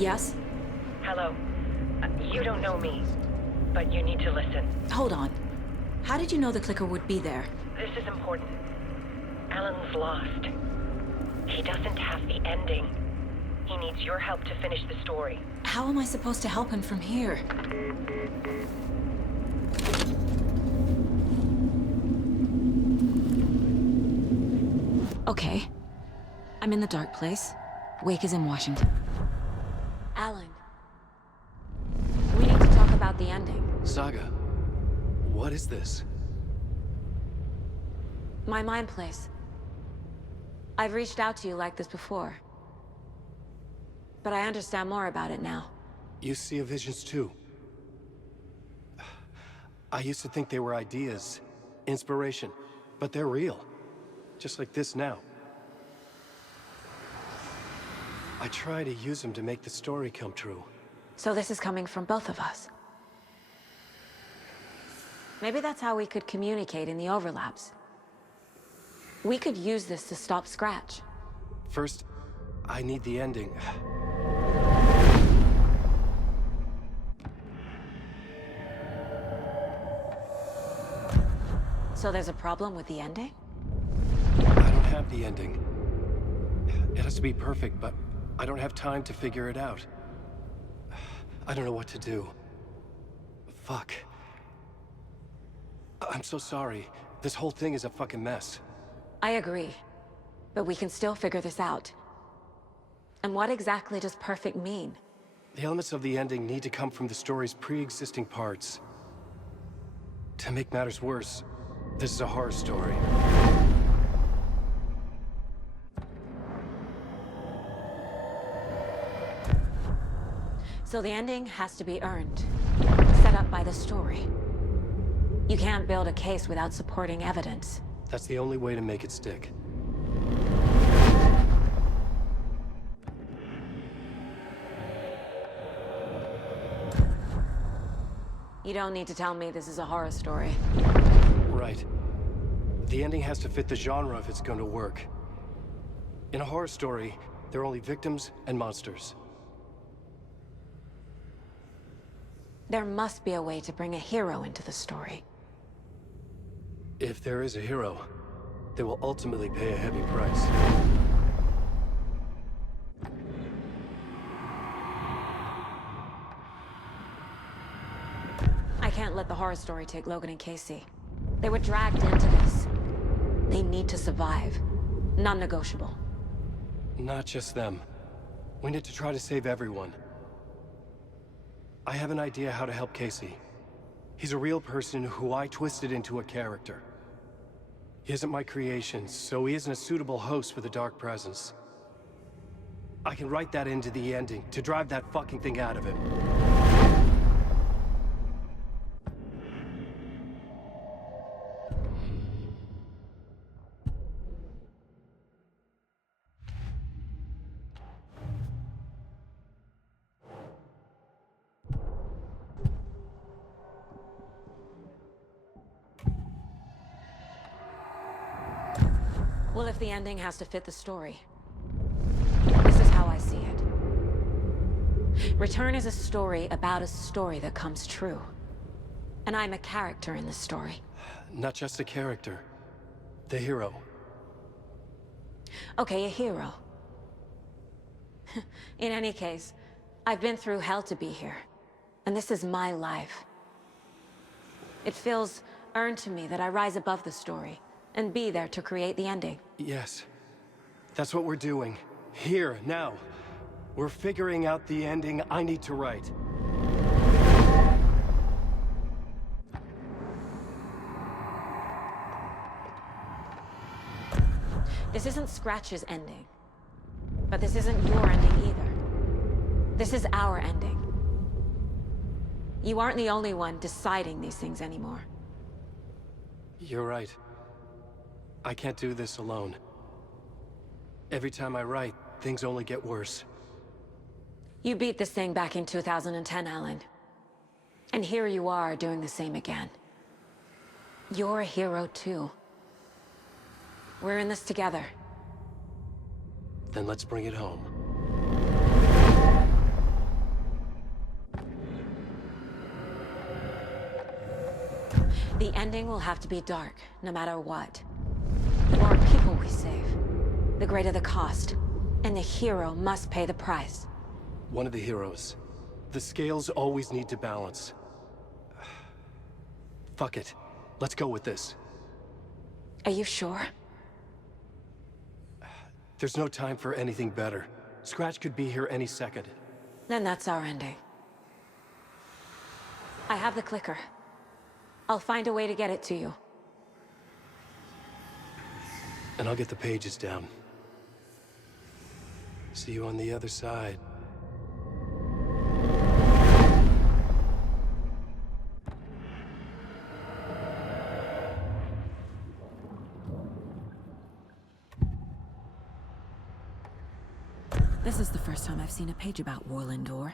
Yes? Hello. You don't know me, but you need to listen. Hold on. How did you know the clicker would be there? This is important. Alan's lost. He doesn't have the ending. He needs your help to finish the story. How am I supposed to help him from here? Okay. I'm in the dark place. Wake is in Washington. Alan. We need to talk about the ending. Saga, what is this? My mind place. I've reached out to you like this before. But I understand more about it now. You see visions too. I used to think they were ideas, inspiration, but they're real. Just like this now. I try to use them to make the story come true. So this is coming from both of us. Maybe that's how we could communicate in the overlaps. We could use this to stop Scratch. First, I need the ending. So there's a problem with the ending? I don't have the ending. It has to be perfect, but I don't have time to figure it out. I don't know what to do. Fuck. I'm so sorry. This whole thing is a fucking mess. I agree. But we can still figure this out. And what exactly does perfect mean? The elements of the ending need to come from the story's pre-existing parts. To make matters worse, this is a horror story. So the ending has to be earned. Set up by the story. You can't build a case without supporting evidence. That's the only way to make it stick. You don't need to tell me this is a horror story. Right. The ending has to fit the genre if it's going to work. In a horror story, there are only victims and monsters. There must be a way to bring a hero into the story. If there is a hero, they will ultimately pay a heavy price. I can't let the horror story take Logan and Casey. They were dragged into this. They need to survive. Non-negotiable. Not just them. We need to try to save everyone. I have an idea how to help Casey. He's a real person who I twisted into a character. He isn't my creation, so he isn't a suitable host for the Dark Presence. I can write that into the ending to drive that fucking thing out of him. Well, if the ending has to fit the story, this is how I see it. Return is a story about a story that comes true. And I'm a character in this story. Not just a character. The hero. Okay, a hero. In any case, I've been through hell to be here. And this is my life. It feels earned to me that I rise above the story and be there to create the ending. Yes. That's what we're doing. Here, now. We're figuring out the ending I need to write. This isn't Scratch's ending. But this isn't your ending either. This is our ending. You aren't the only one deciding these things anymore. You're right. I can't do this alone. Every time I write, things only get worse. You beat this thing back in 2010, Alan. And here you are doing the same again. You're a hero too. We're in this together. Then let's bring it home. The ending will have to be dark, no matter what. The more people we save, the greater the cost. And the hero must pay the price. One of the heroes. The scales always need to balance. Fuck it. Let's go with this. Are you sure? There's no time for anything better. Scratch could be here any second. Then that's our ending. I have the clicker. I'll find a way to get it to you. And I'll get the pages down. See you on the other side. This is the first time I've seen a page about Warlindor.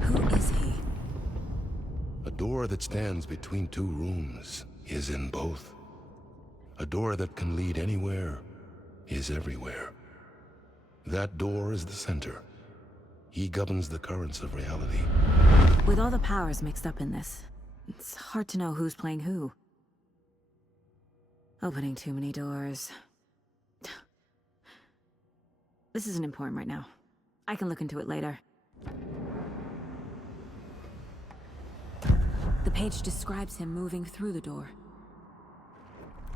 Who is he? A door that stands between two rooms is in both. A door that can lead anywhere is everywhere. That door is the center. He governs the currents of reality. With all the powers mixed up in this, it's hard to know who's playing who. Opening too many doors. This isn't important right now. I can look into it later. The page describes him moving through the door.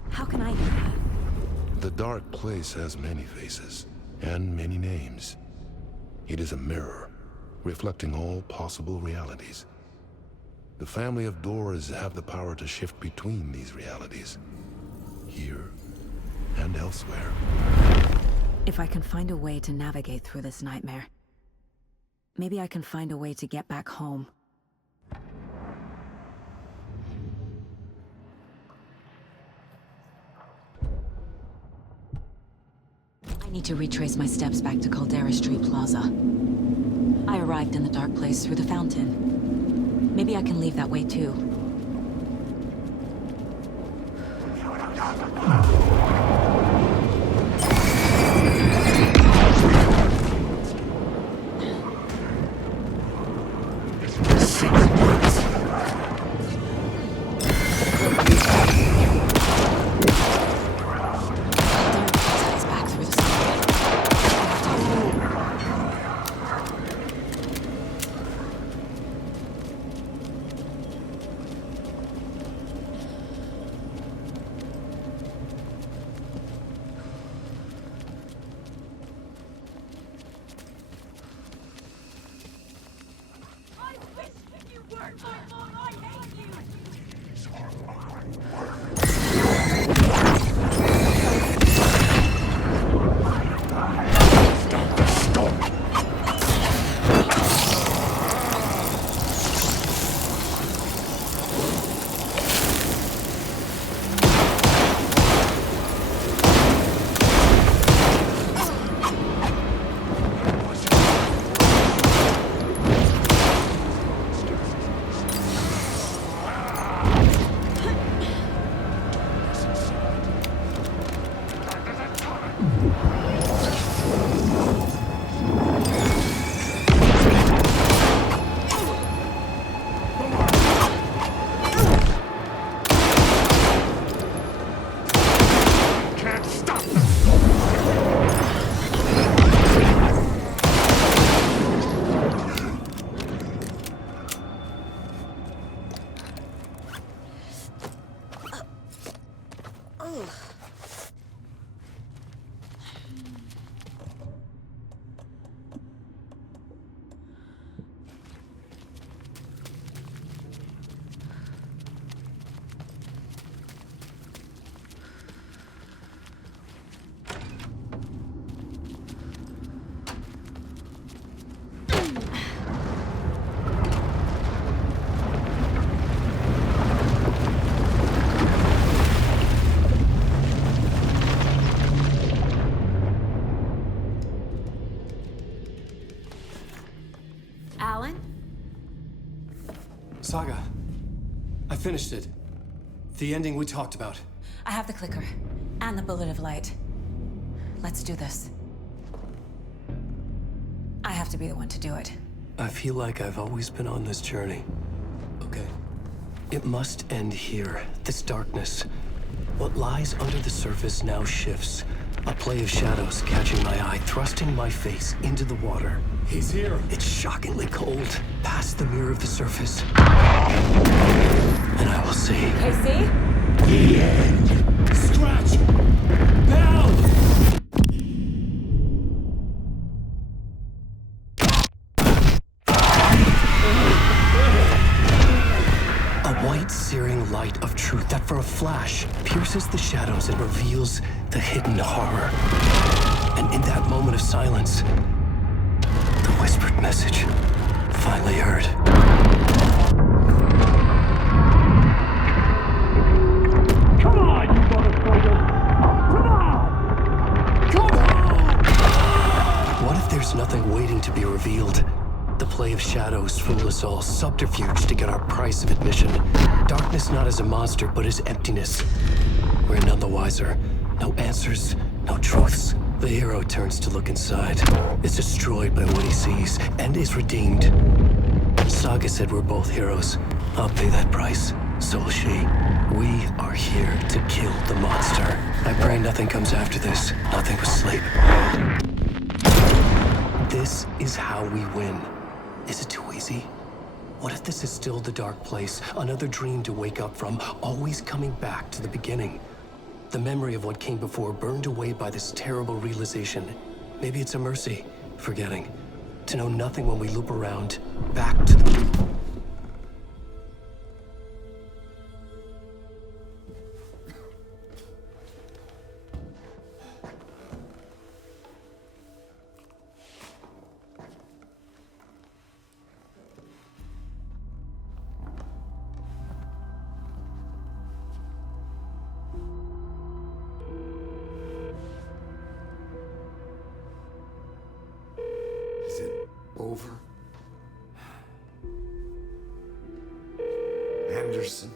How can I do that? The dark place has many faces and many names. It is a mirror, reflecting all possible realities. The family of doors have the power to shift between these realities, here and elsewhere. If I can find a way to navigate through this nightmare, maybe I can find a way to get back home. I need to retrace my steps back to Caldera Street Plaza. I arrived in the dark place through the fountain. Maybe I can leave that way too. Saga, I finished it. The ending we talked about. I have the clicker, and the bullet of light. Let's do this. I have to be the one to do it. I feel like I've always been on this journey. Okay. It must end here, this darkness. What lies under the surface now shifts. A play of shadows catching my eye, thrusting my face into the water. He's here. It's shockingly cold, past the mirror of the surface. And I will see. Casey? The end. Scratch! Bell! A white, searing light of truth that for a flash pierces the shadows and reveals the hidden horror. And in that moment of silence, the whispered message finally heard. Come on, you motherfucker! Come on! Come on! What if there's nothing waiting to be revealed? The play of shadows fool us all, subterfuge to get our price of admission. Darkness not as a monster, but as emptiness. We're none the wiser. No answers, no truths. The hero turns to look inside. Is destroyed by what he sees, and is redeemed. Saga said we're both heroes. I'll pay that price. So will she. We are here to kill the monster. I pray nothing comes after this. Nothing but sleep. This is how we win. Is it too easy? What if this is still the dark place? Another dream to wake up from, always coming back to the beginning. The memory of what came before burned away by this terrible realization. Maybe it's a mercy, forgetting. To know nothing when we loop around, back to the... Is it over? Anderson?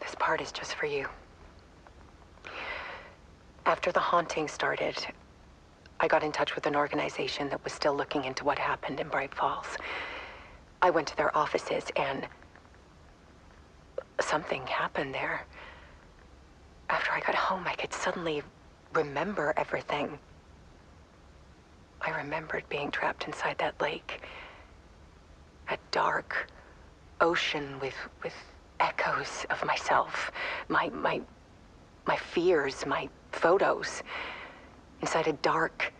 This part is just for you. After the haunting started, I got in touch with an organization that was still looking into what happened in Bright Falls. I went to their offices and something happened there. After I got home, I could suddenly remember everything. I remembered being trapped inside that lake. A dark ocean with echoes of myself, my fears, my photos. Inside a dark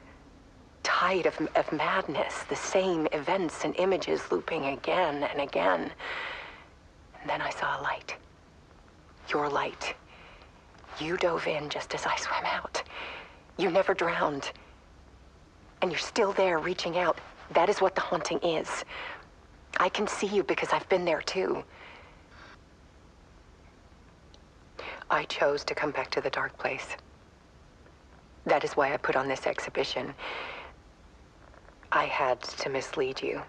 tide of madness, the same events and images looping again and again. And then I saw a light. Your light. You dove in just as I swam out. You never drowned. And you're still there reaching out. That is what the haunting is. I can see you because I've been there too. I chose to come back to the dark place. That is why I put on this exhibition. I had to mislead you,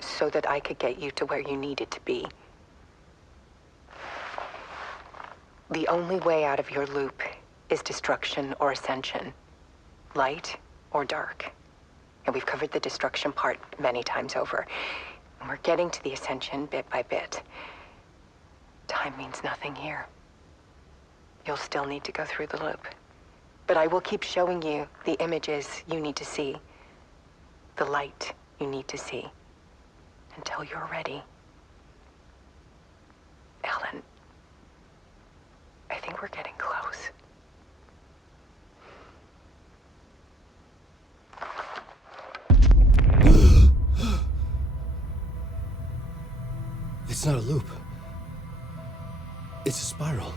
so that I could get you to where you needed to be. The only way out of your loop is destruction or ascension, light or dark. And we've covered the destruction part many times over. And we're getting to the ascension bit by bit. Time means nothing here. You'll still need to go through the loop. But I will keep showing you the images you need to see, the light you need to see, until you're ready. Ellen, I think we're getting close. It's not a loop. It's a spiral.